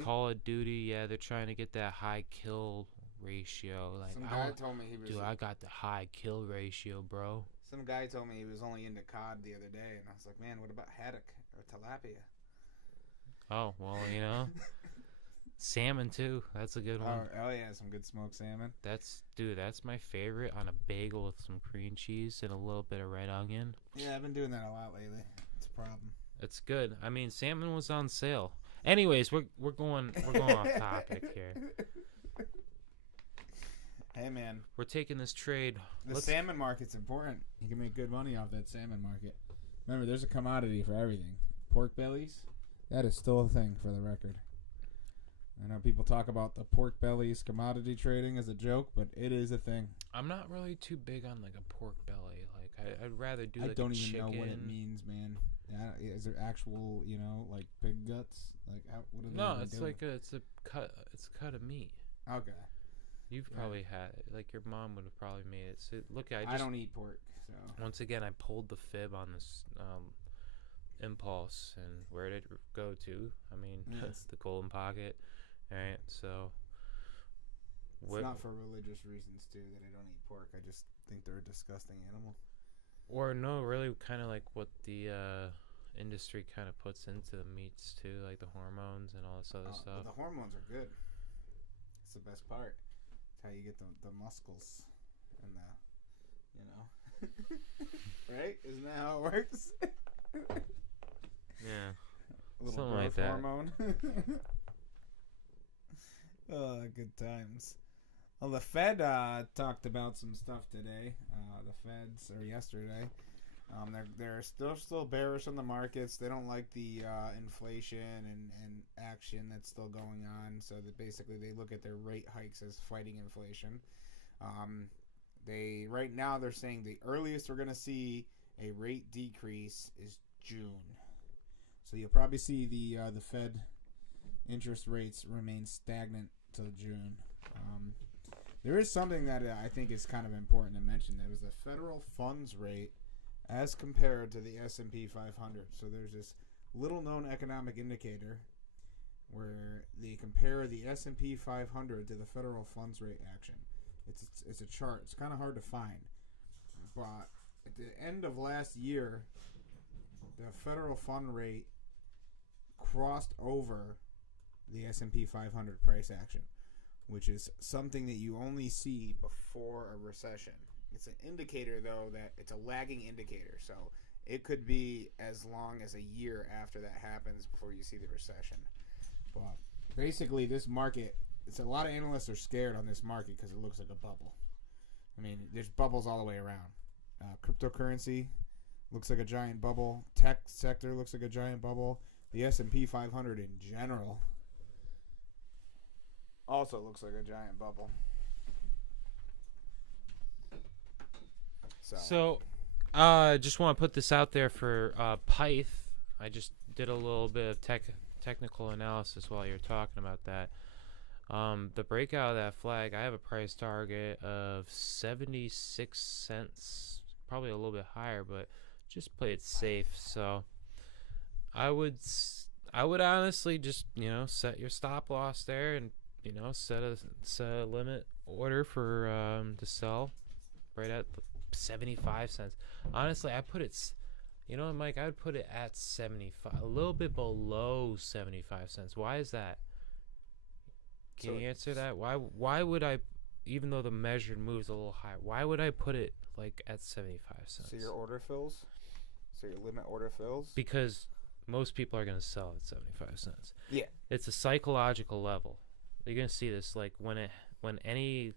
Call of Duty, yeah, they're trying to get that high kill ratio. Like, some guy told me he was. Dude, I got the high kill ratio, bro. Some guy told me he was only into COD the other day, and I was like, man, what about haddock or tilapia? Oh, well, salmon too. That's a good one. Oh yeah, some good smoked salmon. That's my favorite on a bagel with some cream cheese and a little bit of red onion. Yeah, I've been doing that a lot lately. It's a problem. It's good. I mean, salmon was on sale. Anyways, we're going off topic here. Hey man, we're taking this trade. The salmon market's important. You can make good money off that salmon market. Remember, there's a commodity for everything. Pork bellies, that is still a thing, for the record. I know people talk about the pork bellies commodity trading as a joke, but it is a thing. I'm not really too big on like a pork belly. Like I'd rather do like I don't a even chicken. know what it means, man. Is there actual, like pig guts? Like what do they? No, it's like it's a cut of meat. Okay. You've probably had it. Like your mom would have probably made it. So look, I don't eat pork, so once again I pulled the fib on this impulse, and where did it go to? I mean, the golden pocket. All right, so it's not for religious reasons too that I don't eat pork. I just think they're a disgusting animal. Or no, really, kind of like what the industry kind of puts into the meats too, like the hormones and all this other stuff. Well, the hormones are good. It's the best part. It's how you get the muscles and the, right? Isn't that how it works? Yeah. A little something growth like that. hormone. Oh, good times. Well, the Fed talked about some stuff today. The Feds, or yesterday. They're still bearish on the markets. They don't like the inflation and action that's still going on. So that basically they look at their rate hikes as fighting inflation. Right now they're saying the earliest we're going to see a rate decrease is June. So you'll probably see the Fed interest rates remain stagnant till June. There is something that I think is kind of important to mention. There was the federal funds rate as compared to the S&P 500. So there's this little known economic indicator where they compare the S&P 500 to the federal funds rate action. It's a chart. It's kind of hard to find. But at the end of last year, the federal fund rate crossed over the S&P 500 price action, which is something that you only see before a recession. It's an indicator, though, that it's a lagging indicator. So it could be as long as a year after that happens before you see the recession. But basically, this market, it's a lot of analysts are scared on this market because it looks like a bubble. I mean, there's bubbles all the way around. Cryptocurrency looks like a giant bubble. Tech sector looks like a giant bubble. The S&P 500 in general also looks like a giant bubble. So, just want to put this out there for Pyth. I just did a little bit of technical analysis while you're talking about that. The breakout of that flag, I have a price target of 76 cents, probably a little bit higher, but just play it safe. So I would honestly just, set your stop loss there and, set a limit order for to sell right at 75 cents. Honestly, I put it, Mike, I would put it at 75, a little bit below 75 cents. Why is that? Can you answer that? Why would I, even though the measured moves a little higher, why would I put it like at 75 cents? So your order fills? So your limit order fills? Because most people are going to sell at 75 cents. Yeah. It's a psychological level. You're going to see this like when any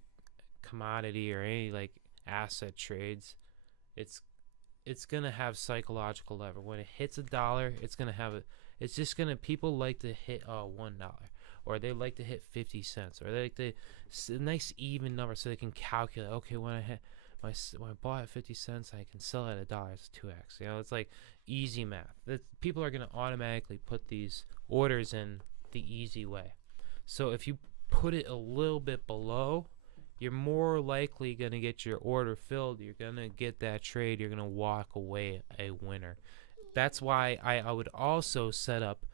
commodity or any like asset trades, it's going to have psychological level. When it hits $1, it's going to have it's just going to, people like to hit $1. Or they like to hit 50 cents, or they like to a nice even number so they can calculate. Okay, when I bought at 50 cents, I can sell at $1. It's 2x. It's like easy math. People are gonna automatically put these orders in the easy way. So if you put it a little bit below, you're more likely gonna get your order filled. You're gonna get that trade. You're gonna walk away a winner. That's why I would also set up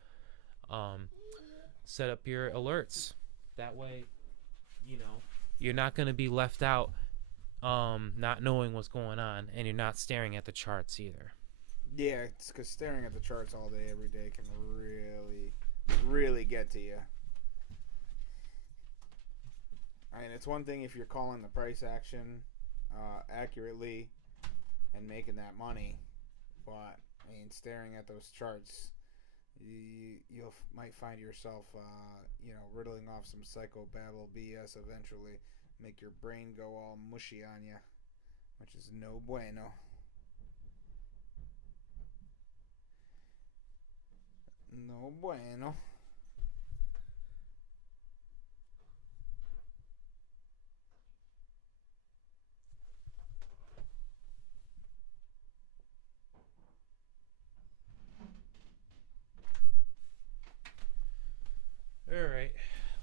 your alerts. That way, you're not going to be left out not knowing what's going on, and you're not staring at the charts either. Yeah, it's because staring at the charts all day, every day can really, really get to you. I mean, it's one thing if you're calling the price action accurately and making that money, but, I mean, staring at those charts, you might find yourself, riddling off some psychobabble BS eventually. Make your brain go all mushy on you, which is no bueno. No bueno. All right.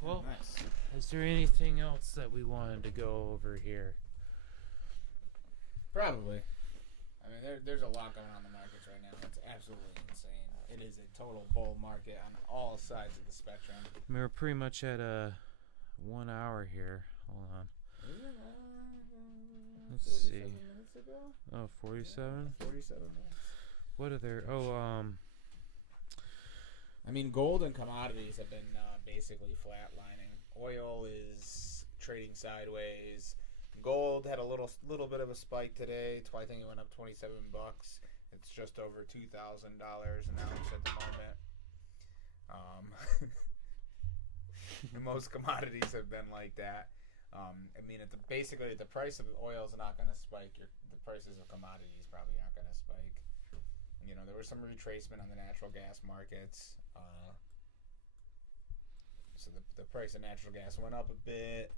Well, nice. Is there anything else that we wanted to go over here? Probably. I mean, there's a lot going on in the markets right now. It's absolutely insane. It is a total bull market on all sides of the spectrum. I mean, we're pretty much at 1 hour here. Hold on. Let's see. Minutes ago? Oh, 47? 47 minutes. What are there? I mean, gold and commodities have been basically flatlining. Oil is trading sideways. Gold had a little bit of a spike today. I think it went up $27. It's just over $2,000 an ounce at the moment. Most commodities have been like that. I mean, basically the price of oil is not going to spike. The prices of commodities probably aren't going to spike. There was some retracement on the natural gas markets. So the price of natural gas went up a bit.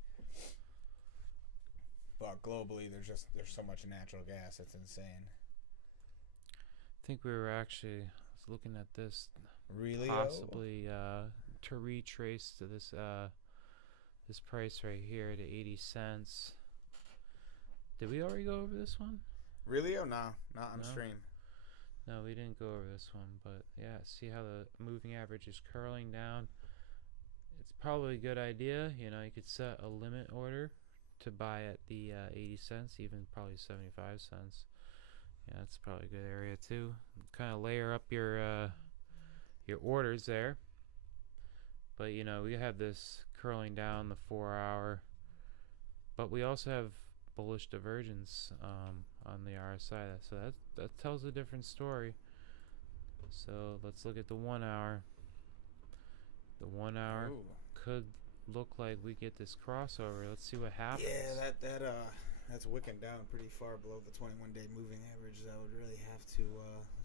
But globally, there's so much natural gas, it's insane. I think we were actually looking at this. Really? Possibly to retrace to this price right here to 80 cents. Did we already go over this one? Really? Oh, no. Not on stream. No, we didn't go over this one, but yeah, see how the moving average is curling down. It's probably a good idea. You could set a limit order to buy at the 80 cents, even probably 75 cents. Yeah, that's probably a good area too. Kind of layer up your orders there. But we have this curling down the 4 hour, but we also have bullish divergence on the RSI. So that tells a different story. So let's look at the 1 hour. The 1 hour could look like we get this crossover. Let's see what happens. Yeah, that's wicking down pretty far below the 21-day moving average. That would really have to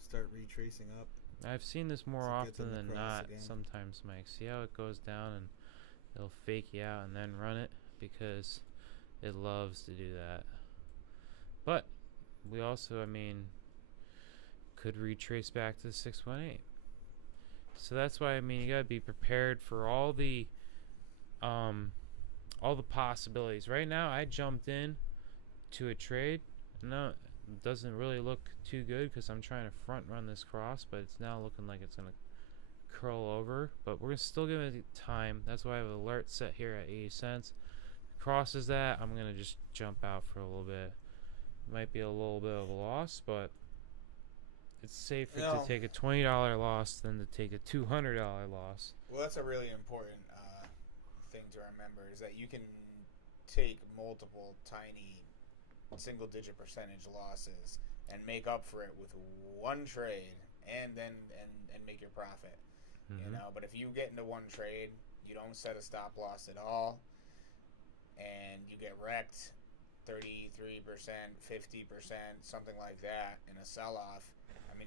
start retracing up. I've seen this more often than not. Sometimes, Mike. See how it goes down and it'll fake you out and then run it because it loves to do that. But we also, could retrace back to 618. So that's why you gotta be prepared for all the possibilities. Right now, I jumped in to a trade. No, it doesn't really look too good because I'm trying to front run this cross, but it's now looking like it's gonna curl over. But we're still giving it time. That's why I have an alert set here at 80 cents. Crosses that, I'm gonna just jump out for a little bit. Might be a little bit of a loss, but it's safer to take a $20 loss than to take a $200 loss. Well, that's a really important thing to remember, is that you can take multiple tiny single-digit percentage losses and make up for it with one trade, and then make your profit. Mm-hmm. But if you get into one trade, you don't set a stop loss at all, and you get wrecked 33%, 50%, something like that in a sell-off.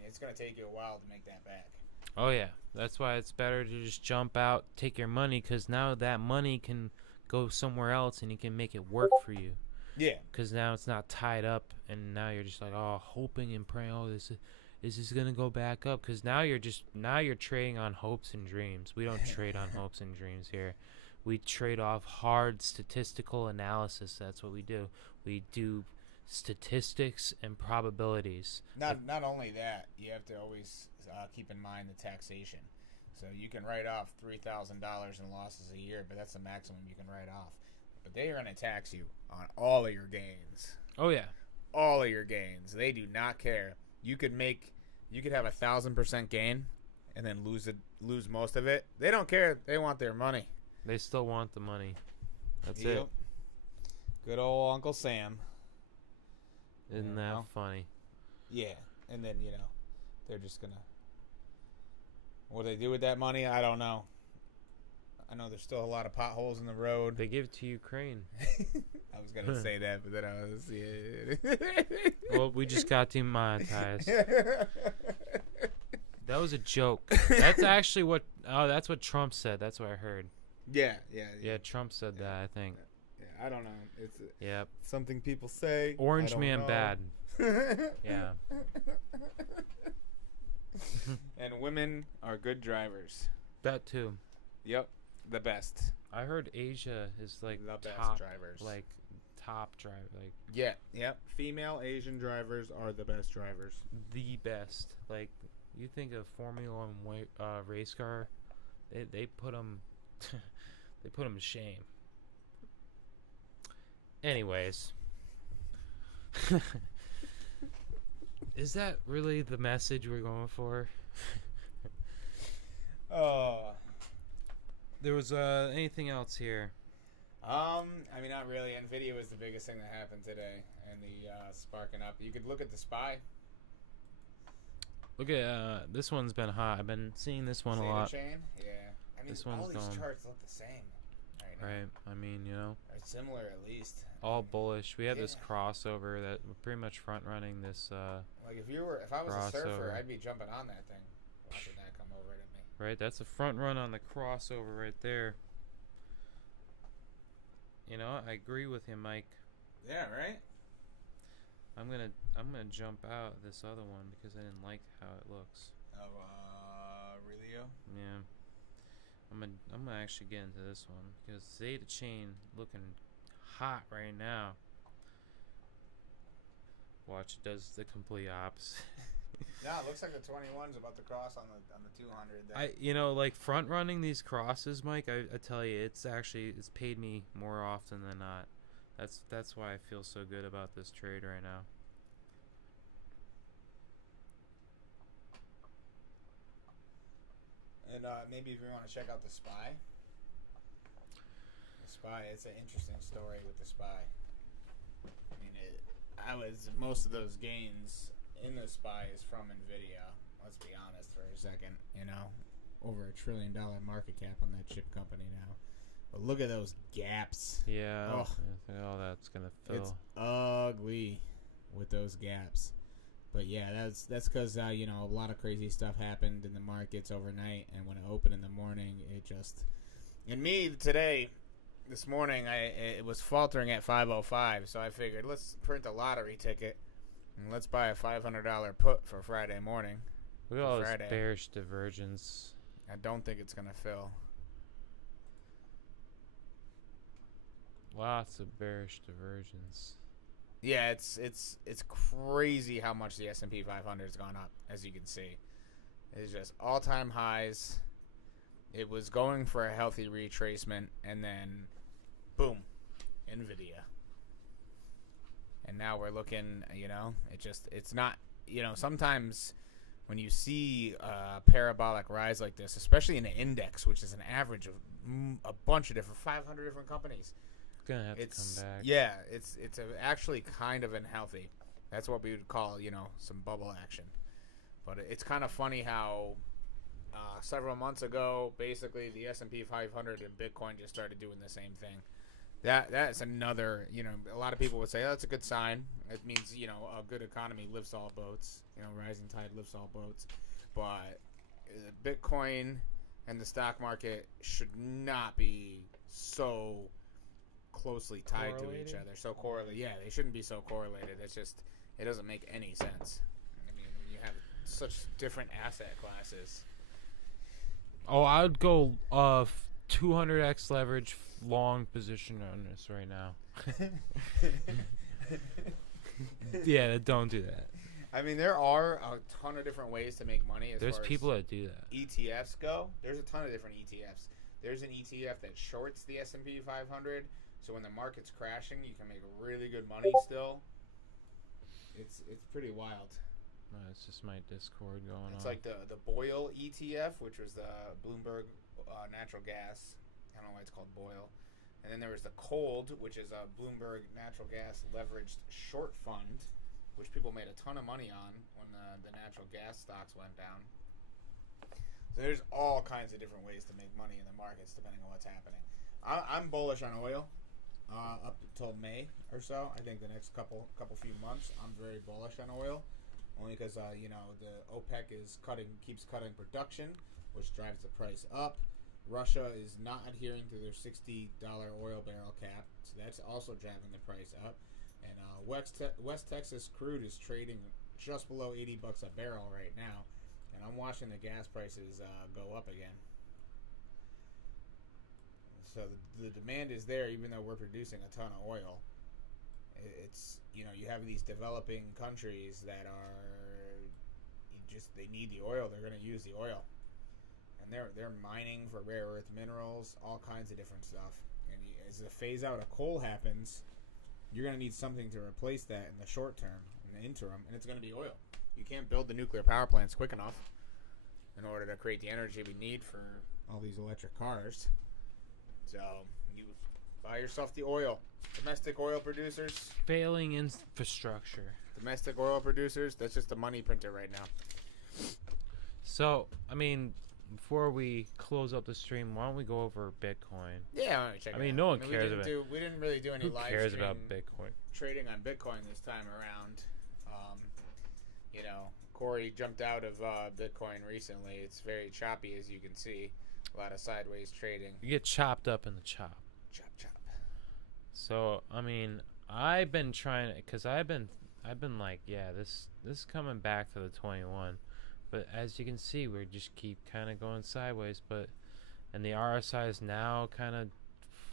It's going to take you a while to make that back. Oh, yeah. That's why it's better to just jump out, take your money, because now that money can go somewhere else and you can make it work for you. Yeah. Because now it's not tied up, and now you're just like, hoping and praying, is this going to go back up? Because now you're trading on hopes and dreams. We don't trade on hopes and dreams here. We trade off hard statistical analysis. That's what we do. We do statistics and probabilities. Not only that, you have to always keep in mind the taxation. So you can write off $3,000 in losses a year, but that's the maximum you can write off. But they are going to tax you on all of your gains. Oh yeah, all of your gains. They do not care. You could have 1,000% gain, and then lose most of it. They don't care. They want their money. They still want the money. That's it. Good old Uncle Sam. Isn't that funny? Yeah. And then, they're just going to... What do they do with that money? I don't know. I know there's still a lot of potholes in the road. They give it to Ukraine. I was going to say that, but then I was... Yeah. Well, we just got demonetized. That was a joke. That's actually what... Oh, that's what Trump said. That's what I heard. Yeah. Yeah, Trump said that, I think. Yeah, I don't know. It's yep. Something people say. Orange man know. bad. Yeah. And women are good drivers. That too. Yep. The best. I heard Asia is like the best top drivers. Like top driver. Like yeah. Yep. Female Asian drivers are the best drivers. The best. Like you think of Formula 1 race car, they put them they put them to shame. Anyways. Is that really the message we're going for? There was anything else here? Not really. NVIDIA was the biggest thing that happened today, and the sparking up. You could look at the SPY. Look at this one's been hot. I've been seeing this one a lot. Chain? Yeah. This one's all these going, charts look the same right now. Right. Or similar at least. All bullish. We had this crossover that we're pretty much front running this. Like if I was crossover. a surfer, I'd be jumping on that thing, watching that come over to me. Right, that's a front run on the crossover right there. I agree with you, Mike. Yeah, right. I'm gonna jump out of this other one because I didn't like how it looks. Oh, really? Yeah. I'm gonna actually get into this one because Zeta Chain looking hot right now. Watch, it does the complete opposite. Yeah, it looks like the 21's about to cross on the 200. There. Like front running these crosses, Mike. I tell you, it's paid me more often than not. That's why I feel so good about this trade right now. And maybe if you want to check out the SPY. The SPY, it's an interesting story with the SPY. I mean, most of those gains in the SPY is from NVIDIA. Let's be honest for a second. Over $1 trillion market cap on that chip company now. But look at those gaps. Yeah. Oh, I think all that's gonna fill. it's ugly with those gaps. But yeah, that's because a lot of crazy stuff happened in the markets overnight, and when it opened in the morning, it just. And me today, this morning, it was faltering at 5:05, so I figured let's print a lottery ticket and let's buy a $500 put for Friday morning. Look at all this bearish divergence. I don't think it's gonna fill. Lots of bearish divergence. Yeah, it's crazy how much the S&P 500 has gone up, as you can see. It's just all-time highs. It was going for a healthy retracement, and then, boom, NVIDIA. And now we're looking, it's not, sometimes when you see a parabolic rise like this, especially in an index, which is an average of a bunch of 500 different companies, Gonna have to come back. Yeah, it's actually kind of unhealthy. That's what we would call, some bubble action. But it's kind of funny how several months ago, basically the S&P 500 and Bitcoin just started doing the same thing. That's another, a lot of people would say, oh, that's a good sign. It means, a good economy lifts all boats. Rising tide lifts all boats. But Bitcoin and the stock market should not be so closely tied to each other, so correlated. Yeah, they shouldn't be so correlated. It's just, it doesn't make any sense. I mean, when you have such different asset classes. Oh, I would go 200x leverage long position on this right now. Yeah, don't do that. I mean, there are a ton of different ways to make money. There's people that do that. ETFs go. There's a ton of different ETFs. There's an ETF that shorts the S&P 500. So when the market's crashing, you can make really good money still. It's pretty wild. It's just my Discord going on. It's like the Boyle ETF, which was the Bloomberg natural gas. I don't know why it's called Boyle. And then there was the Cold, which is a Bloomberg natural gas leveraged short fund, which people made a ton of money on when the natural gas stocks went down. So there's all kinds of different ways to make money in the markets depending on what's happening. I'm bullish on oil. Up until May or so, I think the next couple few months, I'm very bullish on oil, only because the OPEC keeps cutting production, which drives the price up. Russia is not adhering to their $60 oil barrel cap, so that's also driving the price up. And West Texas crude is trading just below $80 a barrel right now, and I'm watching the gas prices go up again. So the demand is there, even though we're producing a ton of oil. It's, you have these developing countries that they need the oil. They're going to use the oil, and they're mining for rare earth minerals, all kinds of different stuff. And as the phase out of coal happens, you're going to need something to replace that in the short term, in the interim, and it's going to be oil. You can't build the nuclear power plants quick enough in order to create the energy we need for all these electric cars. So you buy yourself the oil. Domestic oil producers. Failing infrastructure. Domestic oil producers, that's just a money printer right now. So, I mean, before we close up the stream, why don't we go over Bitcoin? Yeah, why don't we check it out? No one cares about it. We didn't really do any live cares stream about Bitcoin? Trading on Bitcoin this time around. Corey jumped out of Bitcoin recently. It's very choppy, as you can see. A lot of sideways trading. You get chopped up in the chop. Chop. So, I mean, I've been trying, because I've been like, yeah, this is coming back to the 21. But as you can see, we just keep kind of going sideways. And the RSI is now kind of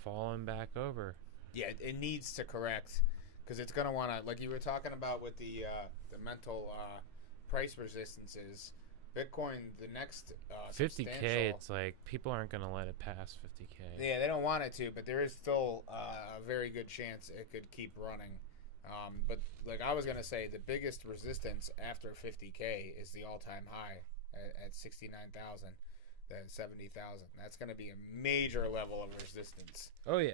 falling back over. Yeah, it needs to correct, because it's going to want to, like you were talking about with the mental price resistances. Bitcoin, the next 50K, it's like people aren't going to let it pass 50K. Yeah, they don't want it to, but there is still a very good chance it could keep running. But like I was going to say, the biggest resistance after 50K is the all-time high at 69,000, that 70,000. That's going to be a major level of resistance. Oh, yeah.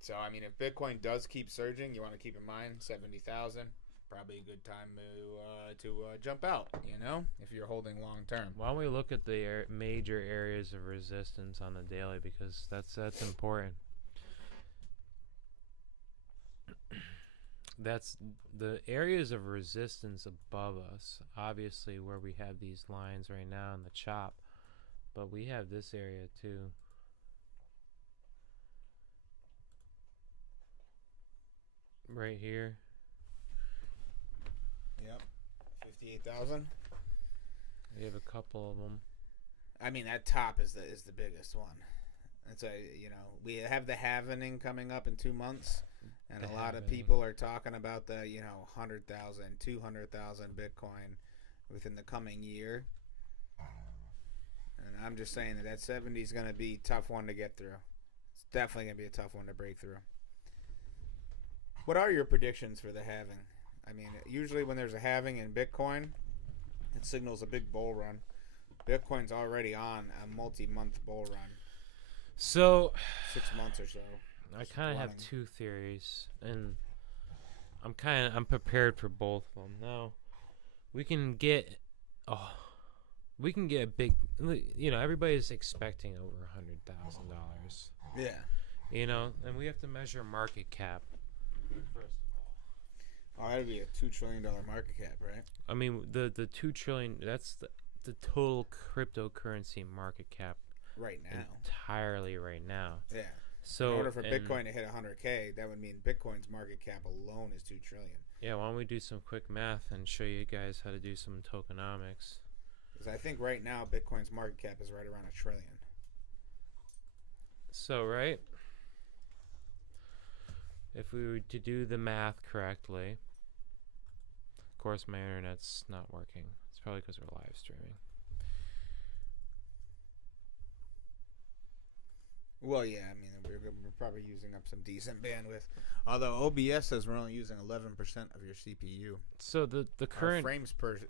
So I mean, if Bitcoin does keep surging, you want to keep in mind 70,000. Probably a good time to jump out. If you're holding long term. Why don't we look at the major areas of resistance on the daily, because that's important. That's the areas of resistance above us, obviously, where we have these lines right now in the chop, but we have this area too. Right here. Yep. 58,000. We have a couple of them. I mean, that top is the biggest one. It's we have the halvening coming up in 2 months, and a lot of people are talking about the 100,000, 200,000 Bitcoin within the coming year. And I'm just saying that 70 is going to be a tough one to get through. It's definitely going to be a tough one to break through. What are your predictions for the halving? I mean, usually when there's a halving in Bitcoin, it signals a big bull run. Bitcoin's already on a multi-month bull run. So 6 months or so. I kind of have two theories, and I'm prepared for both of them. Now, we can get a big, everybody's expecting over $100,000. Yeah. And we have to measure market cap first of all. Oh, that'd be a $2 trillion market cap, right? I mean, the $2 trillion, that's the total cryptocurrency market cap right now. Entirely right now. Yeah. So in order for Bitcoin to hit 100K, that would mean Bitcoin's market cap alone is $2 trillion. Yeah, why don't we do some quick math and show you guys how to do some tokenomics? Because I think right now Bitcoin's market cap is right around $1 trillion. So, right? If we were to do the math correctly, of course my internet's not working. It's probably because we're live streaming. Well, yeah, I mean, we're probably using up some decent bandwidth. Although OBS says we're only using 11% of your CPU. So the current our frames per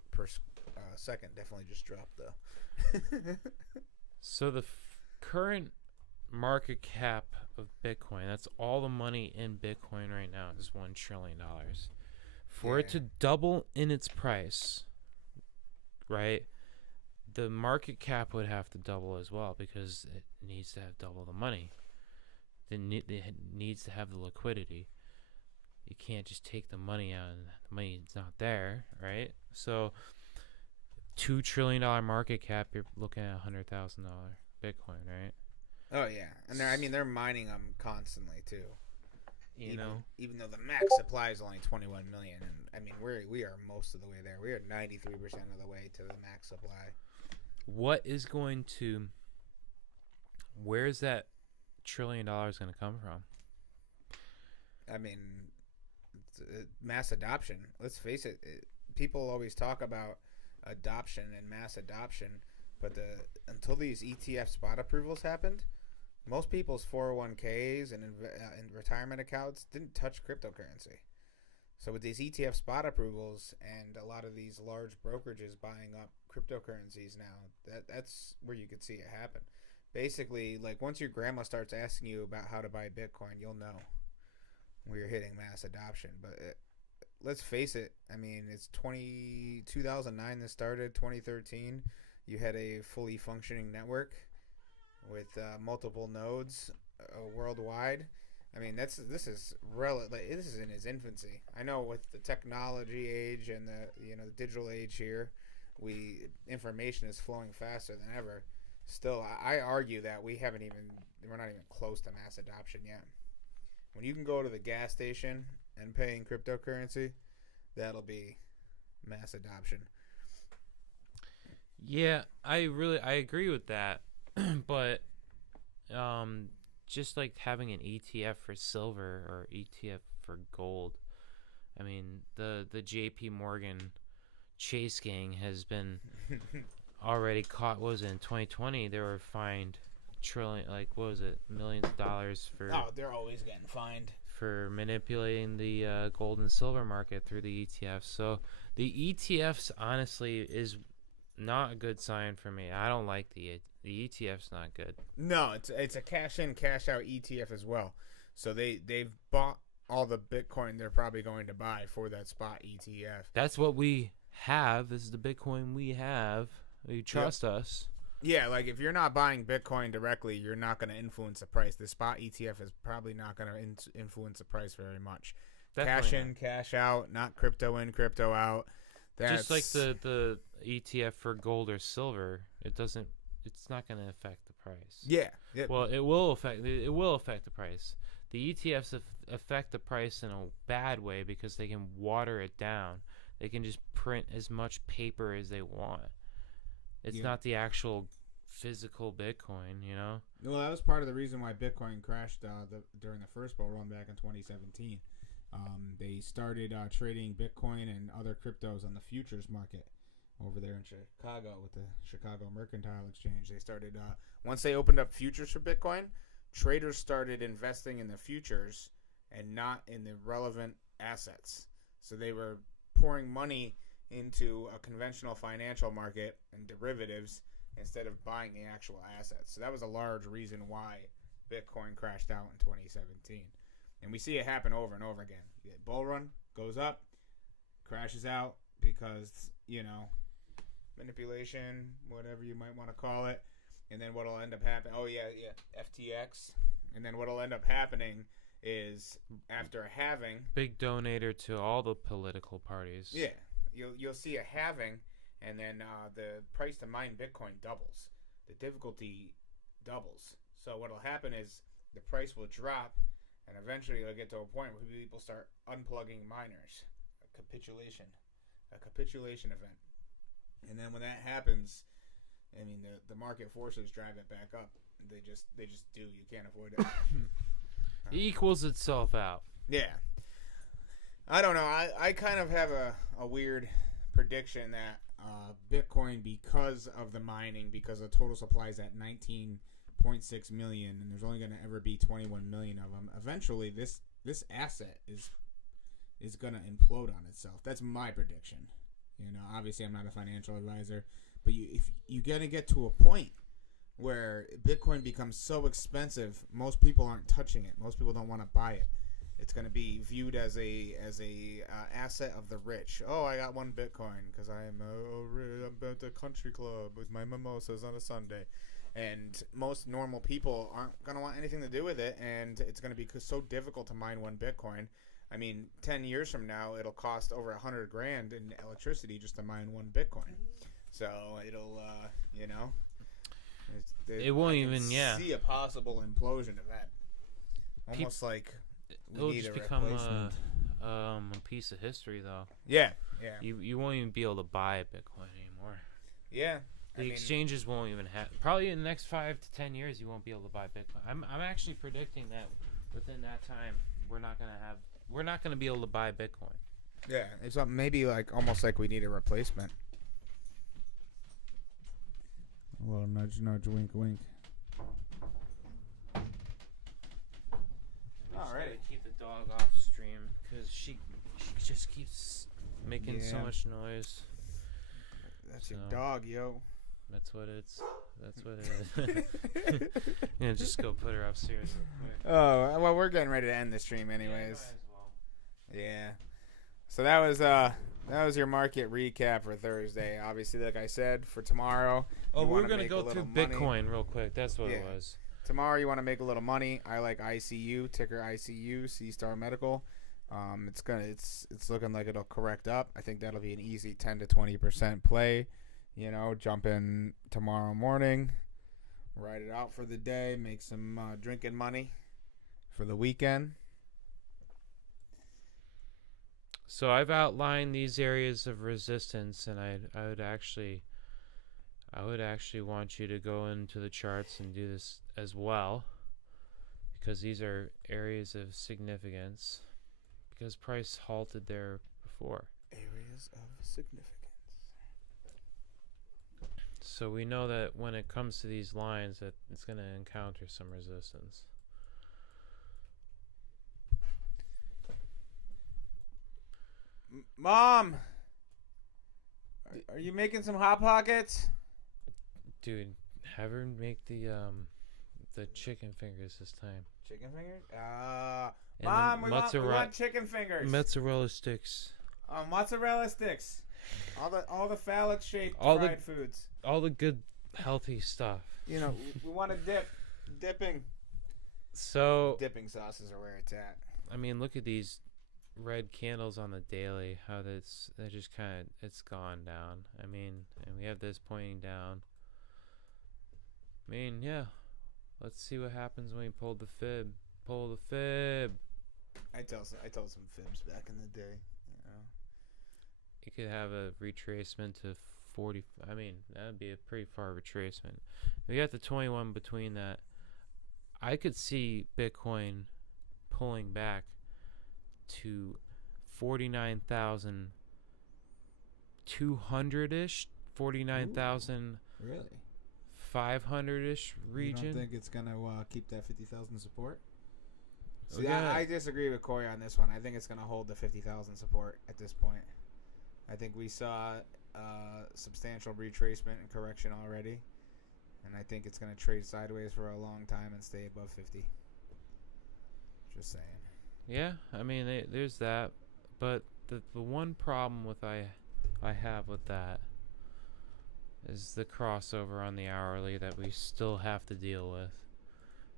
second definitely just dropped, though. So the current market cap of Bitcoin, that's all the money in Bitcoin right now, is $1 trillion. For it to double in its price, right, the market cap would have to double as well, because it needs to have double the money. It needs to have the liquidity. You can't just take the money out and the money's not there, right? So $2 trillion market cap, you're looking at $100,000 Bitcoin, right? Oh yeah, and they're mining them constantly too. Even though the max supply is only 21 million, and I mean we are most of the way there. We are 93% of the way to the max supply. Where's that $1 trillion going to come from? I mean, mass adoption. Let's face it. People always talk about adoption and mass adoption, but until these ETF spot approvals happened, most people's 401ks and retirement accounts didn't touch cryptocurrency. So with these ETF spot approvals and a lot of these large brokerages buying up cryptocurrencies now, that's where you could see it happen. Basically, like once your grandma starts asking you about how to buy Bitcoin, you'll know where you're hitting mass adoption. But let's face it, I mean, it's 2009 this started, 2013. You had a fully functioning network with multiple nodes worldwide. I mean, this is in its infancy. I know with the technology age and the digital age here, information is flowing faster than ever. Still, I argue that we're not even close to mass adoption yet. When you can go to the gas station and pay in cryptocurrency, that'll be mass adoption. Yeah, I agree with that. But just like having an ETF for silver or ETF for gold, I mean, the JP Morgan Chase gang has been already caught. What was it, in 2020? They were fined millions of dollars for. Oh, they're always getting fined for manipulating the gold and silver market through the ETFs. So the ETFs, honestly, is not a good sign for me. I don't like the ETF's not good. No, it's a cash in, cash out ETF as well. So they've bought all the Bitcoin they're probably going to buy for that spot ETF. That's what we have. This is the Bitcoin we have. You trust us. Yeah, like if you're not buying Bitcoin directly, you're not going to influence the price. The spot ETF is probably not going to influence the price very much. Definitely Cash in, cash out, not crypto in, crypto out. Just like the ETF for gold or silver, it's not going to affect the price. Yeah. Well, it will affect the price. The ETFs affect the price in a bad way because they can water it down. They can just print as much paper as they want. It's not the actual physical Bitcoin, you know? Well, that was part of the reason why Bitcoin crashed during the first bull run back in 2017. They started trading Bitcoin and other cryptos on the futures market over there in Chicago with the Chicago Mercantile Exchange. They started, once they opened up futures for Bitcoin, traders started investing in the futures and not in the relevant assets. So they were pouring money into a conventional financial market and derivatives instead of buying the actual assets. So that was a large reason why Bitcoin crashed out in 2017. And we see it happen over and over again. You get bull run, goes up, crashes out because, manipulation, whatever you might want to call it. And then what'll end up happening, FTX. And then what'll end up happening is after a halving. Big donator to all the political parties. Yeah. You'll see a halving, and then the price to mine Bitcoin doubles. The difficulty doubles. So what'll happen is the price will drop, and eventually it'll get to a point where people start unplugging miners. A capitulation event. And then when that happens, I mean the market forces drive it back up. They just do. You can't avoid it. It equals itself out. Yeah. I don't know. I kind of have a weird prediction that Bitcoin, because of the mining, because the total supply is at 19.6 million, and there's only going to ever be 21 million of them, eventually this asset is going to implode on itself. That's my prediction. Obviously I'm not a financial advisor, but if you're going to get to a point where Bitcoin becomes so expensive, most people aren't touching it. Most people don't want to buy it. It's going to be viewed as a asset of the rich. Oh, I got one Bitcoin because I'm at the country club with my mimosas on a Sunday. And most normal people aren't going to want anything to do with it, and it's going to be so difficult to mine one Bitcoin. I mean, 10 years from now, it'll cost over $100,000 in electricity just to mine one Bitcoin. So it'll, it won't even, see a possible implosion event. Almost like it'll just become a piece of history, though. Yeah. You won't even be able to buy Bitcoin anymore. Yeah. The exchanges won't even have. Probably in the next 5 to 10 years, you won't be able to buy Bitcoin. I'm actually predicting that within that time, we're not gonna be able to buy Bitcoin. Yeah, it's maybe almost like we need a replacement. A little nudge, nudge, wink, wink. Alright. Keep the dog off stream because she just keeps making so much noise. That's your dog, yo. That's what it is. Yeah, just go put her upstairs real quick. Oh, well, we're getting ready to end the stream anyways. Yeah, might as well. Yeah. So that was your market recap for Thursday. Obviously, like I said, for tomorrow. Oh, we're gonna go through Bitcoin real quick. That's what it was. Tomorrow you want to make a little money. I like ICU, ticker ICU, C-Star Medical. It's looking like it'll correct up. I think that'll be an easy 10 to 20% play. Jump in tomorrow morning, ride it out for the day, make some drinking money for the weekend. So I've outlined these areas of resistance, and I would actually want you to go into the charts and do this as well, because these are areas of significance, because price halted there before. Areas of significance. So we know that when it comes to these lines that it's going to encounter some resistance. Mom, are you making some Hot Pockets? Dude, have her make the The chicken fingers this time. Chicken fingers? And Mom, the we want chicken fingers. Mozzarella sticks. Mozzarella sticks. All the phallic shaped All fried foods. All the good, healthy stuff. You know, we want to dipping. So Dipping sauces are where it's at. I mean, look at these red candles on the daily. How that just kind of it's gone down. I mean, and we have this pointing down. I mean, yeah. Let's see what happens when we pull the fib. Pull the fib. I told some fibs back in the day. You know. You could have a retracement to 40. I mean, that would be a pretty far retracement. We got the 21 between that. I could see Bitcoin pulling back to 49,200-ish, 49,000. Really? 500-ish region. You don't think it's gonna keep that 50,000 support? Oh, See, yeah. I disagree with Corey on this one. I think it's gonna hold the 50,000 support at this point. I think we saw substantial retracement and correction already, and I think it's gonna trade sideways for a long time and stay above 50. Just saying. Yeah, I mean, there's that, but the one problem with I have with that is the crossover on the hourly that we still have to deal with.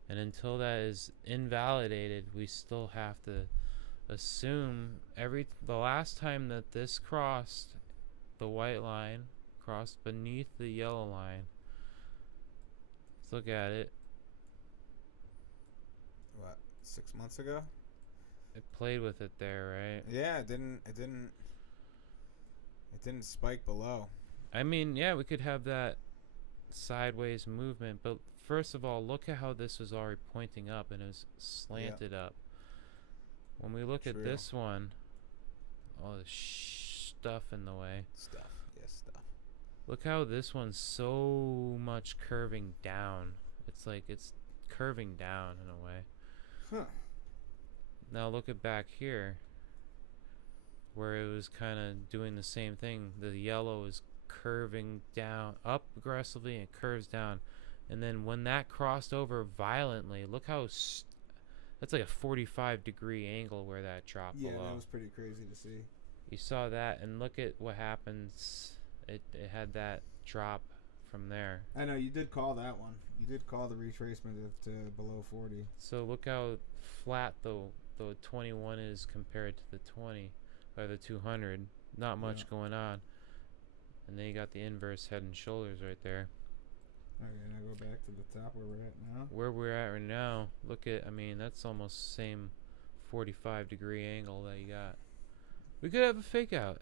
And until that is invalidated, we still have to assume the last time that this crossed the white line, crossed beneath the yellow line. Let's look at it. What, 6 months ago? It played with it there, right? Yeah, it didn't spike below. I mean, yeah, we could have that sideways movement, but first of all, look at how this was already pointing up and it was slanted up. When we look at this one, all the stuff in the way. Stuff. Look how this one's so much curving down. It's like it's curving down in a way. Huh. Now look at back here, where it was kind of doing the same thing. The yellow is curving down, up aggressively, and it curves down. And then when that crossed over violently, look how that's like a 45-degree angle where that dropped below. Yeah, that was pretty crazy to see. You saw that, and look at what happens. It had that drop from there. I know, you did call that one. You did call the retracement to below 40. So look how flat the 21 is compared to the 20 or the 200. Not much going on. And then you got the inverse head and shoulders right there. Okay, now go back to the top where we're at now. Where we're at right now, look at, I mean, that's almost same 45-degree angle that you got. We could have a fake out.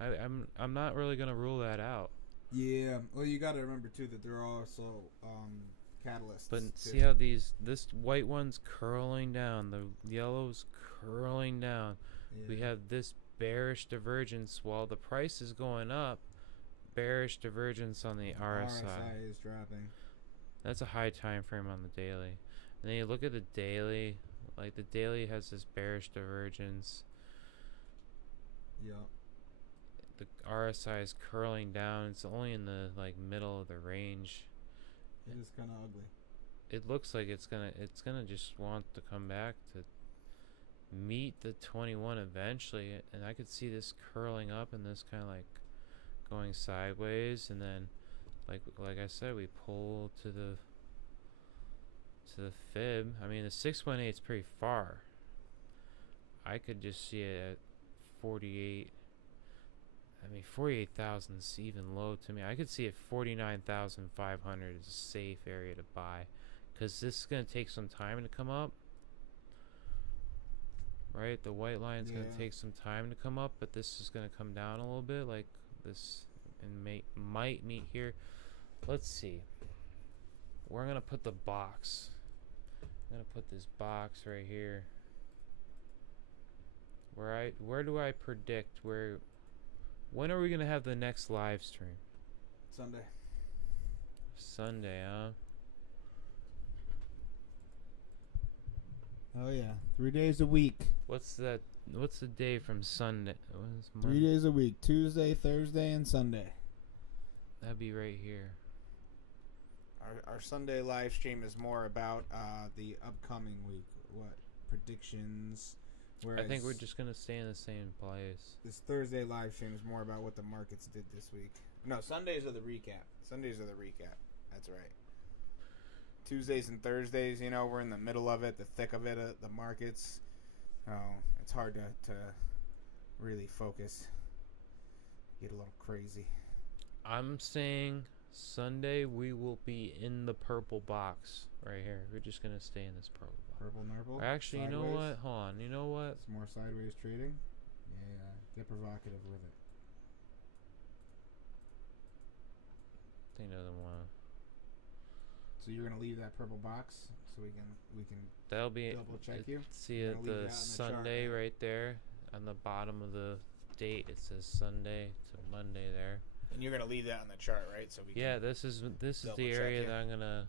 I'm not really gonna rule that out. Yeah, well, you got to remember too that there are also catalysts. But too. see how this white one's curling down, the yellow's curling down. Yeah. We have this bearish divergence while the price is going up. Bearish divergence on the RSI. RSI is dropping. That's a high time frame on the daily. And then you look at the daily, like the daily has this bearish divergence. Yeah. The RSI is curling down. It's only in the like middle of the range. It is kind of ugly. It looks like it's gonna just want to come back to meet the 21 eventually, and I could see this curling up and this kind of like going sideways, and then like I said, we pull to the fib. I mean, the 618 is pretty far. I could just see it at 48. I mean, 48,000 is even low to me. I could see it 49,500 is a safe area to buy, because this is going to take some time to come up. Right? The white line's going to take some time to come up, but this is going to come down a little bit like this and might meet here. Let's see. We're going to put the box. I'm going to put this box right here. Where do I predict when are we going to have the next live stream? Sunday, huh? Oh yeah, 3 days a week. What's the day from Sunday? 3 days a week: Tuesday, Thursday, and Sunday. That'd be right here. our Sunday live stream is more about the upcoming week. What predictions? Whereas I think we're just gonna stay in the same place. this Thursday live stream is more about what the markets did this week. No, Sundays are the recap. That's right. Tuesdays and Thursdays, you know, we're in the middle of it, the thick of it, the markets. Oh, it's hard to really focus. Get a little crazy. I'm saying Sunday we will be in the purple box right here. We're just gonna stay in this purple box. Purple nurple. Actually, sideways. you know what? Hold on. You know what? It's more sideways trading. Yeah, get provocative with it. Thing doesn't want. So you're gonna leave that purple box so we can That'll be. double check you. See You're it, gonna leave the that on the chart, Sunday right? right there on the bottom of the date. It says Sunday to Monday there. And you're gonna leave that on the chart, right? So we Yeah, can this is double the check area it. that I'm gonna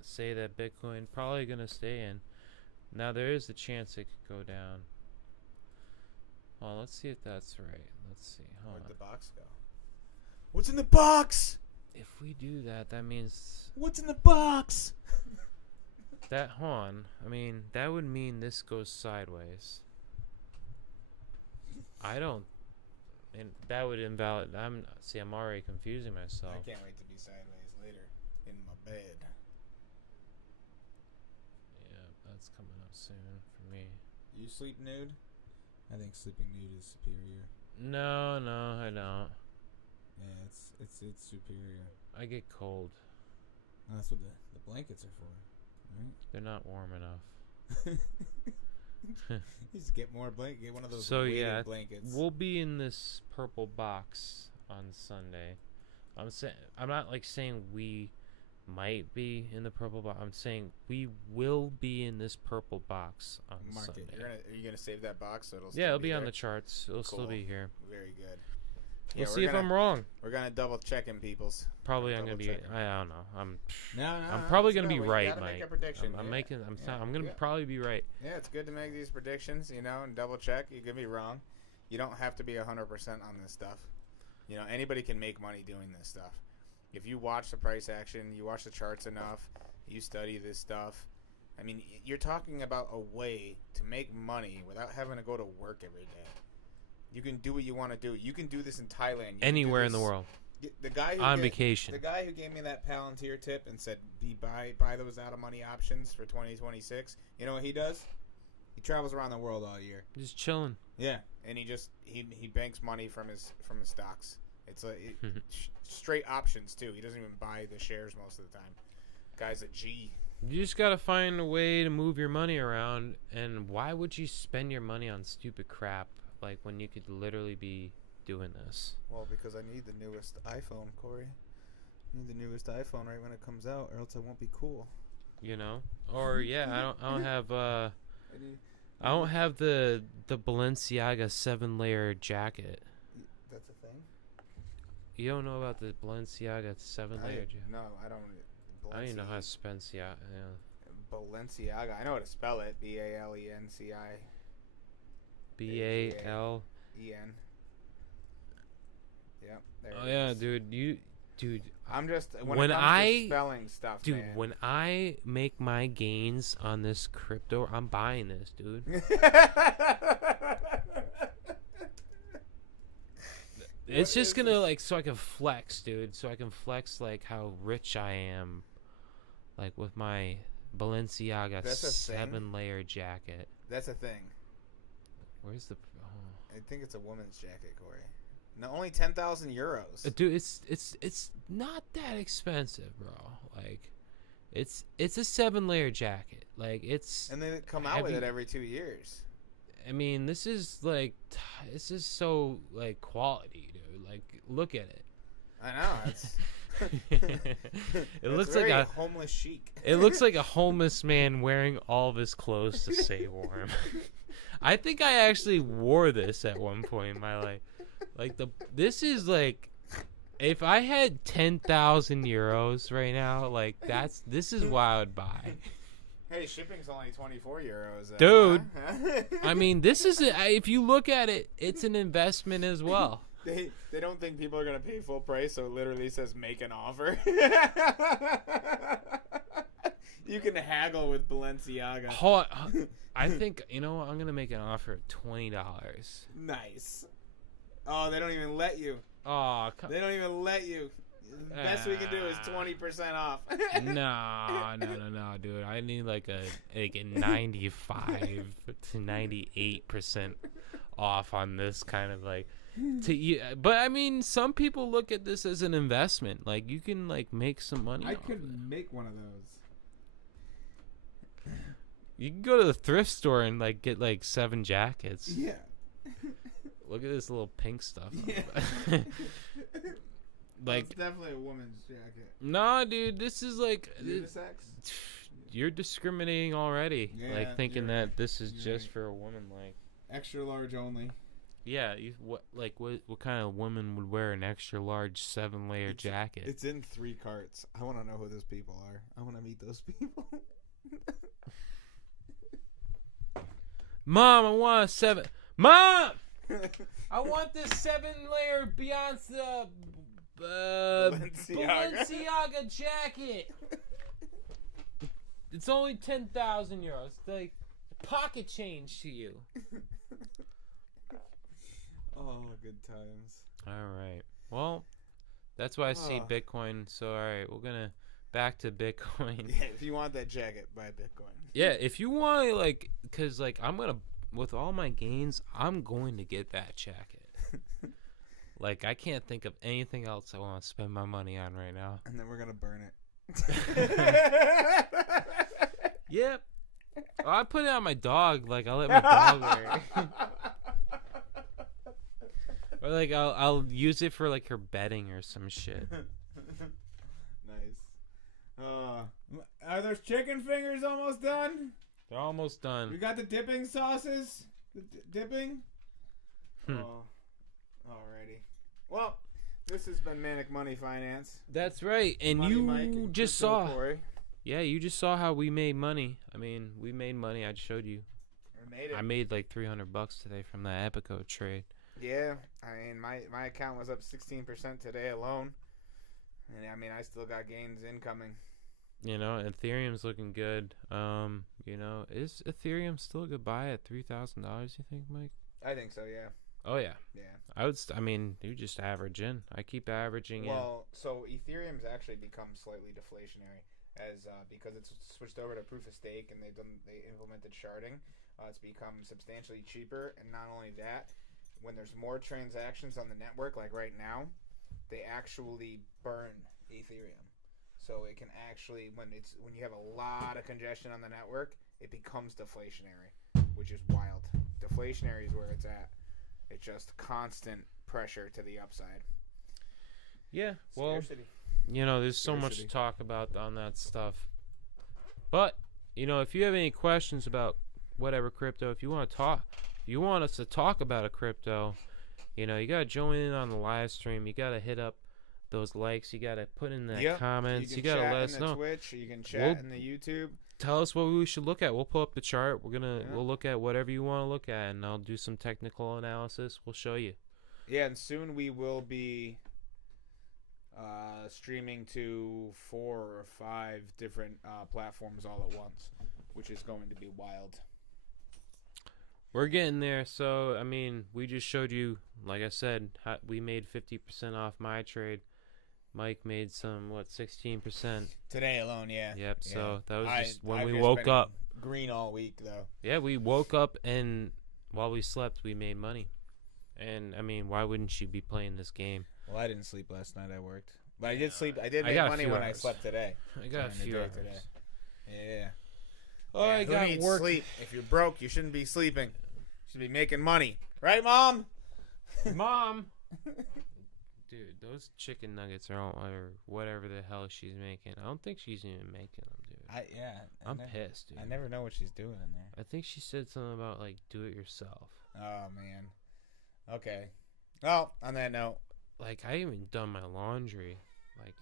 say that Bitcoin probably gonna stay in. Now there is the chance it could go down. Oh, let's see if that's right. Let's see. Hold Where'd on. the box go? What's in the box? If we do that, that means What's in the box? that. Hold on. I mean, that would mean this goes sideways. I don't. And that would invalid. I'm already confusing myself. I can't wait to be sideways later in my bed. Yeah, that's coming up soon for me. You sleep nude? I think sleeping nude is superior. No, I don't. Yeah, it's superior. I get cold. That's what the blankets are for, right? They're not warm enough. Just get more blanket. Get one of those So weighted yeah, blankets. we'll be in this purple box on Sunday. I'm not like saying we might be in the purple box. I'm saying we will be in this purple box on Mark Sunday. it. Are you gonna save that box? So it'll Yeah, it'll still be on there? the charts. It'll still Cool. be here. Very good. We'll we're see if gonna- I'm wrong. We're gonna double check him, peoples. Probably I'm double gonna be. check it. I don't know. I'm I'm probably gonna be right, Mike. Make a prediction. I'm yeah. making. Yeah. I'm gonna Yeah. probably be right. Yeah, it's good to make these predictions, you know, and double check. You could be wrong. You don't have to be 100% on this stuff. You know, anybody can make money doing this stuff. If you watch the price action, you watch the charts enough, you study this stuff. I mean, you're talking about a way to make money without having to go to work every day. You can do what you want to do. You can do this in Thailand. You can do Anywhere in the this- world. The guy who On ga- vacation. The guy who gave me that Palantir tip and said, buy those out of money options for 2026. You know what he does? He travels around the world all year. Just chilling. Yeah, and he banks money from his stocks. It's straight options too. He doesn't even buy the shares most of the time. Guy's a G. You just gotta find a way to move your money around. And why would you spend your money on stupid crap like when you could literally be doing this? Well, because I need the newest iPhone, Corey. I need the newest iPhone right when it comes out, or else I won't be cool. You know? Or yeah, I don't have I need, I don't have the Balenciaga 7-layer jacket. that's a thing. You don't know about the Balenciaga 7-layer jacket? No, I don't. I don't even know how to spell yeah. Balenciaga. I know how to spell it. Balenci. BAL. En. Yep. There Oh it yeah, is. dude. I'm just When it comes I- to spelling stuff, Dude, man. when I make my gains on this crypto, I'm buying this, dude. It's just gonna like so I can flex, dude. So I can flex like how rich I am, like with my Balenciaga That's a thing? 7-layer jacket. That's a thing. Where's the? Oh. I think it's a woman's jacket, Corey. No, only 10,000 euros. Dude, it's not that expensive, bro. Like, it's a 7-layer jacket. Like it's. And they come out with heavy. it every 2 years. I mean, this is like, this is so like quality, dude. Like, look at it. I know. It's, It it's looks like very a. homeless chic. It looks like a homeless man wearing all of his clothes to stay warm. I think I actually wore this at one point in my life. Like this is like, if I had 10,000 euros right now, like this is what I would buy. Hey, shipping's only 24 euros. Dude. Huh? I mean, this is if you look at it, it's an investment as well. They don't think people are gonna pay full price, so it literally says make an offer. You can haggle with Balenciaga. Hold on. I think you know what? I'm gonna make an offer of $20. Nice. Oh, they don't even let you. Oh, They don't even let you. The best we can do is 20% off. no, dude. I need like a 95 to 98% off on this kind of like. But I mean, some people look at this as an investment. Like you can like make some money. I off could it. make one of those. You can go to the thrift store and like get like 7 jackets. Yeah. Look at this little pink stuff. Yeah. Like it's definitely a woman's jacket. nah, dude. This is like Unisex? you're discriminating already. Yeah, like thinking you're that right. this is You're just right. for a woman. Like Extra large only. yeah, what kind of woman would wear an extra large 7-layer jacket? It's in 3 carts. I want to know who those people are. I want to meet those people. Mom, I want a 7. Mom, I want this 7-layer Beyonce Balenciaga jacket. It's only 10,000 euros. Like pocket change to you. Oh, good times. All right. Well, that's why I see Oh. Bitcoin. So all right, we're gonna back to Bitcoin. Yeah, if you want that jacket, buy Bitcoin. Yeah, if you want like, cause like I'm gonna with all my gains, I'm going to get that jacket. Like I can't think of anything else I want to spend my money on right now. And then we're going to burn it. Yep. Oh, I put it on my dog. Like I'll let my dog wear it. Or like I'll use it for like her bedding or some shit. Nice. Are those chicken fingers almost done? They're almost We done. got the dipping sauces. The dipping. Hmm. Oh, alrighty. Well, this has been Manic Money Finance. That's right. And Money you Mike and just Crypto saw. Corey. Yeah, you just saw how we made money. I mean, we made money. I just showed you. We made it. I made like $300 today from that Epico trade. Yeah, I mean my account was up 16% today alone, and I mean I still got gains incoming. You know, Ethereum's looking good. You know, is Ethereum still a good buy at $3,000? You think, Mike? I think so, yeah. Oh yeah. Yeah. I would. I mean, you just average in. I keep averaging Well, so Ethereum's actually become slightly deflationary as because it's switched over to proof of stake and they implemented sharding. It's become substantially cheaper, and not only that, when there's more transactions on the network, like right now, they actually burn Ethereum. So it can actually, when you have a lot of congestion on the network, it becomes deflationary, which is wild. Deflationary is where it's at. It's just constant pressure to the upside. Yeah. Well, Scarcity. you know, there's so much to Scarcity. talk about on that stuff. But you know, if you have any questions about whatever crypto, if you want to talk, if you want us to talk about a crypto, you know, you gotta join in on the live stream. You gotta hit up those likes. You gotta put in the comments. You gotta let us know. Twitch, you can chat in the YouTube. Tell us what we should look at. We'll pull up the chart. Yeah. We'll look at whatever you want to look at, and I'll do some technical analysis. We'll show you. Yeah, and soon we will be streaming to 4 or 5 different platforms all at once, which is going to be wild. We're getting there. So I mean, we just showed you, like I said, we made 50% off my trade. Mike made some 16%. Today alone, yeah. Yep. Yeah. So that was just when I've we just woke been up. green all week though. Yeah, we woke up, and while we slept, we made money. And I mean, why wouldn't you be playing this game? Well, I didn't sleep last night. I worked, but I did sleep. I did I make got a money few when I hours. slept today. I got a During the few day hours. today. Yeah. Oh, Yeah, I who got needs work. sleep? If you're broke, you shouldn't be sleeping. You should be making money, right, Mom? Mom. Dude, those chicken nuggets are all, or whatever the hell she's making. I don't think she's even making them, dude. I'm pissed, dude. I never know what she's doing in there. I think she said something about like do it yourself. Oh man. Okay. Well, on that note, Like I haven't done my laundry, like,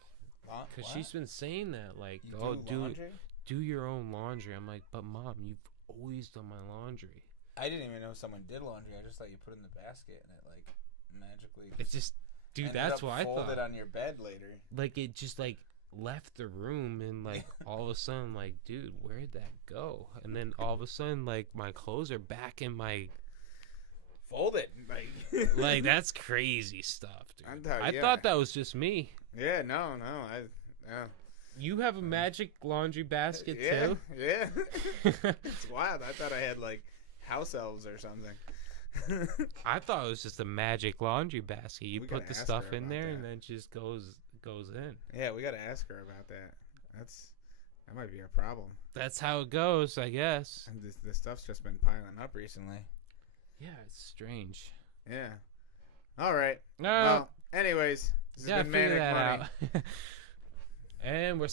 cause she's been saying that, like, You oh, do laundry? do your own laundry. I'm like, but Mom, you've always done my laundry. I didn't even know someone did laundry. I just thought you put it in the basket and it like magically. It's just, dude, ended that's up what I folded thought. on your bed later. Like, it just, like, left the room, and, like, all of a sudden, like, dude, where'd that go? And then all of a sudden, like, my clothes are back in my... Folded. Like, that's crazy stuff, dude. I yeah. thought that was just me. Yeah, no. Yeah. You have a magic laundry basket, Yeah, too? yeah. It's wild. I thought I had, like, house elves or something. I thought it was just a magic laundry basket. You We put gotta the ask stuff her in about there, that. and then it just goes in. Yeah, we got to ask her about that. That might be a problem. That's how it goes, I guess. And this stuff's just been piling up recently. Yeah, it's strange. Yeah. All right. No, Well, anyways, this has yeah, been figure Manic that Money. out. And we're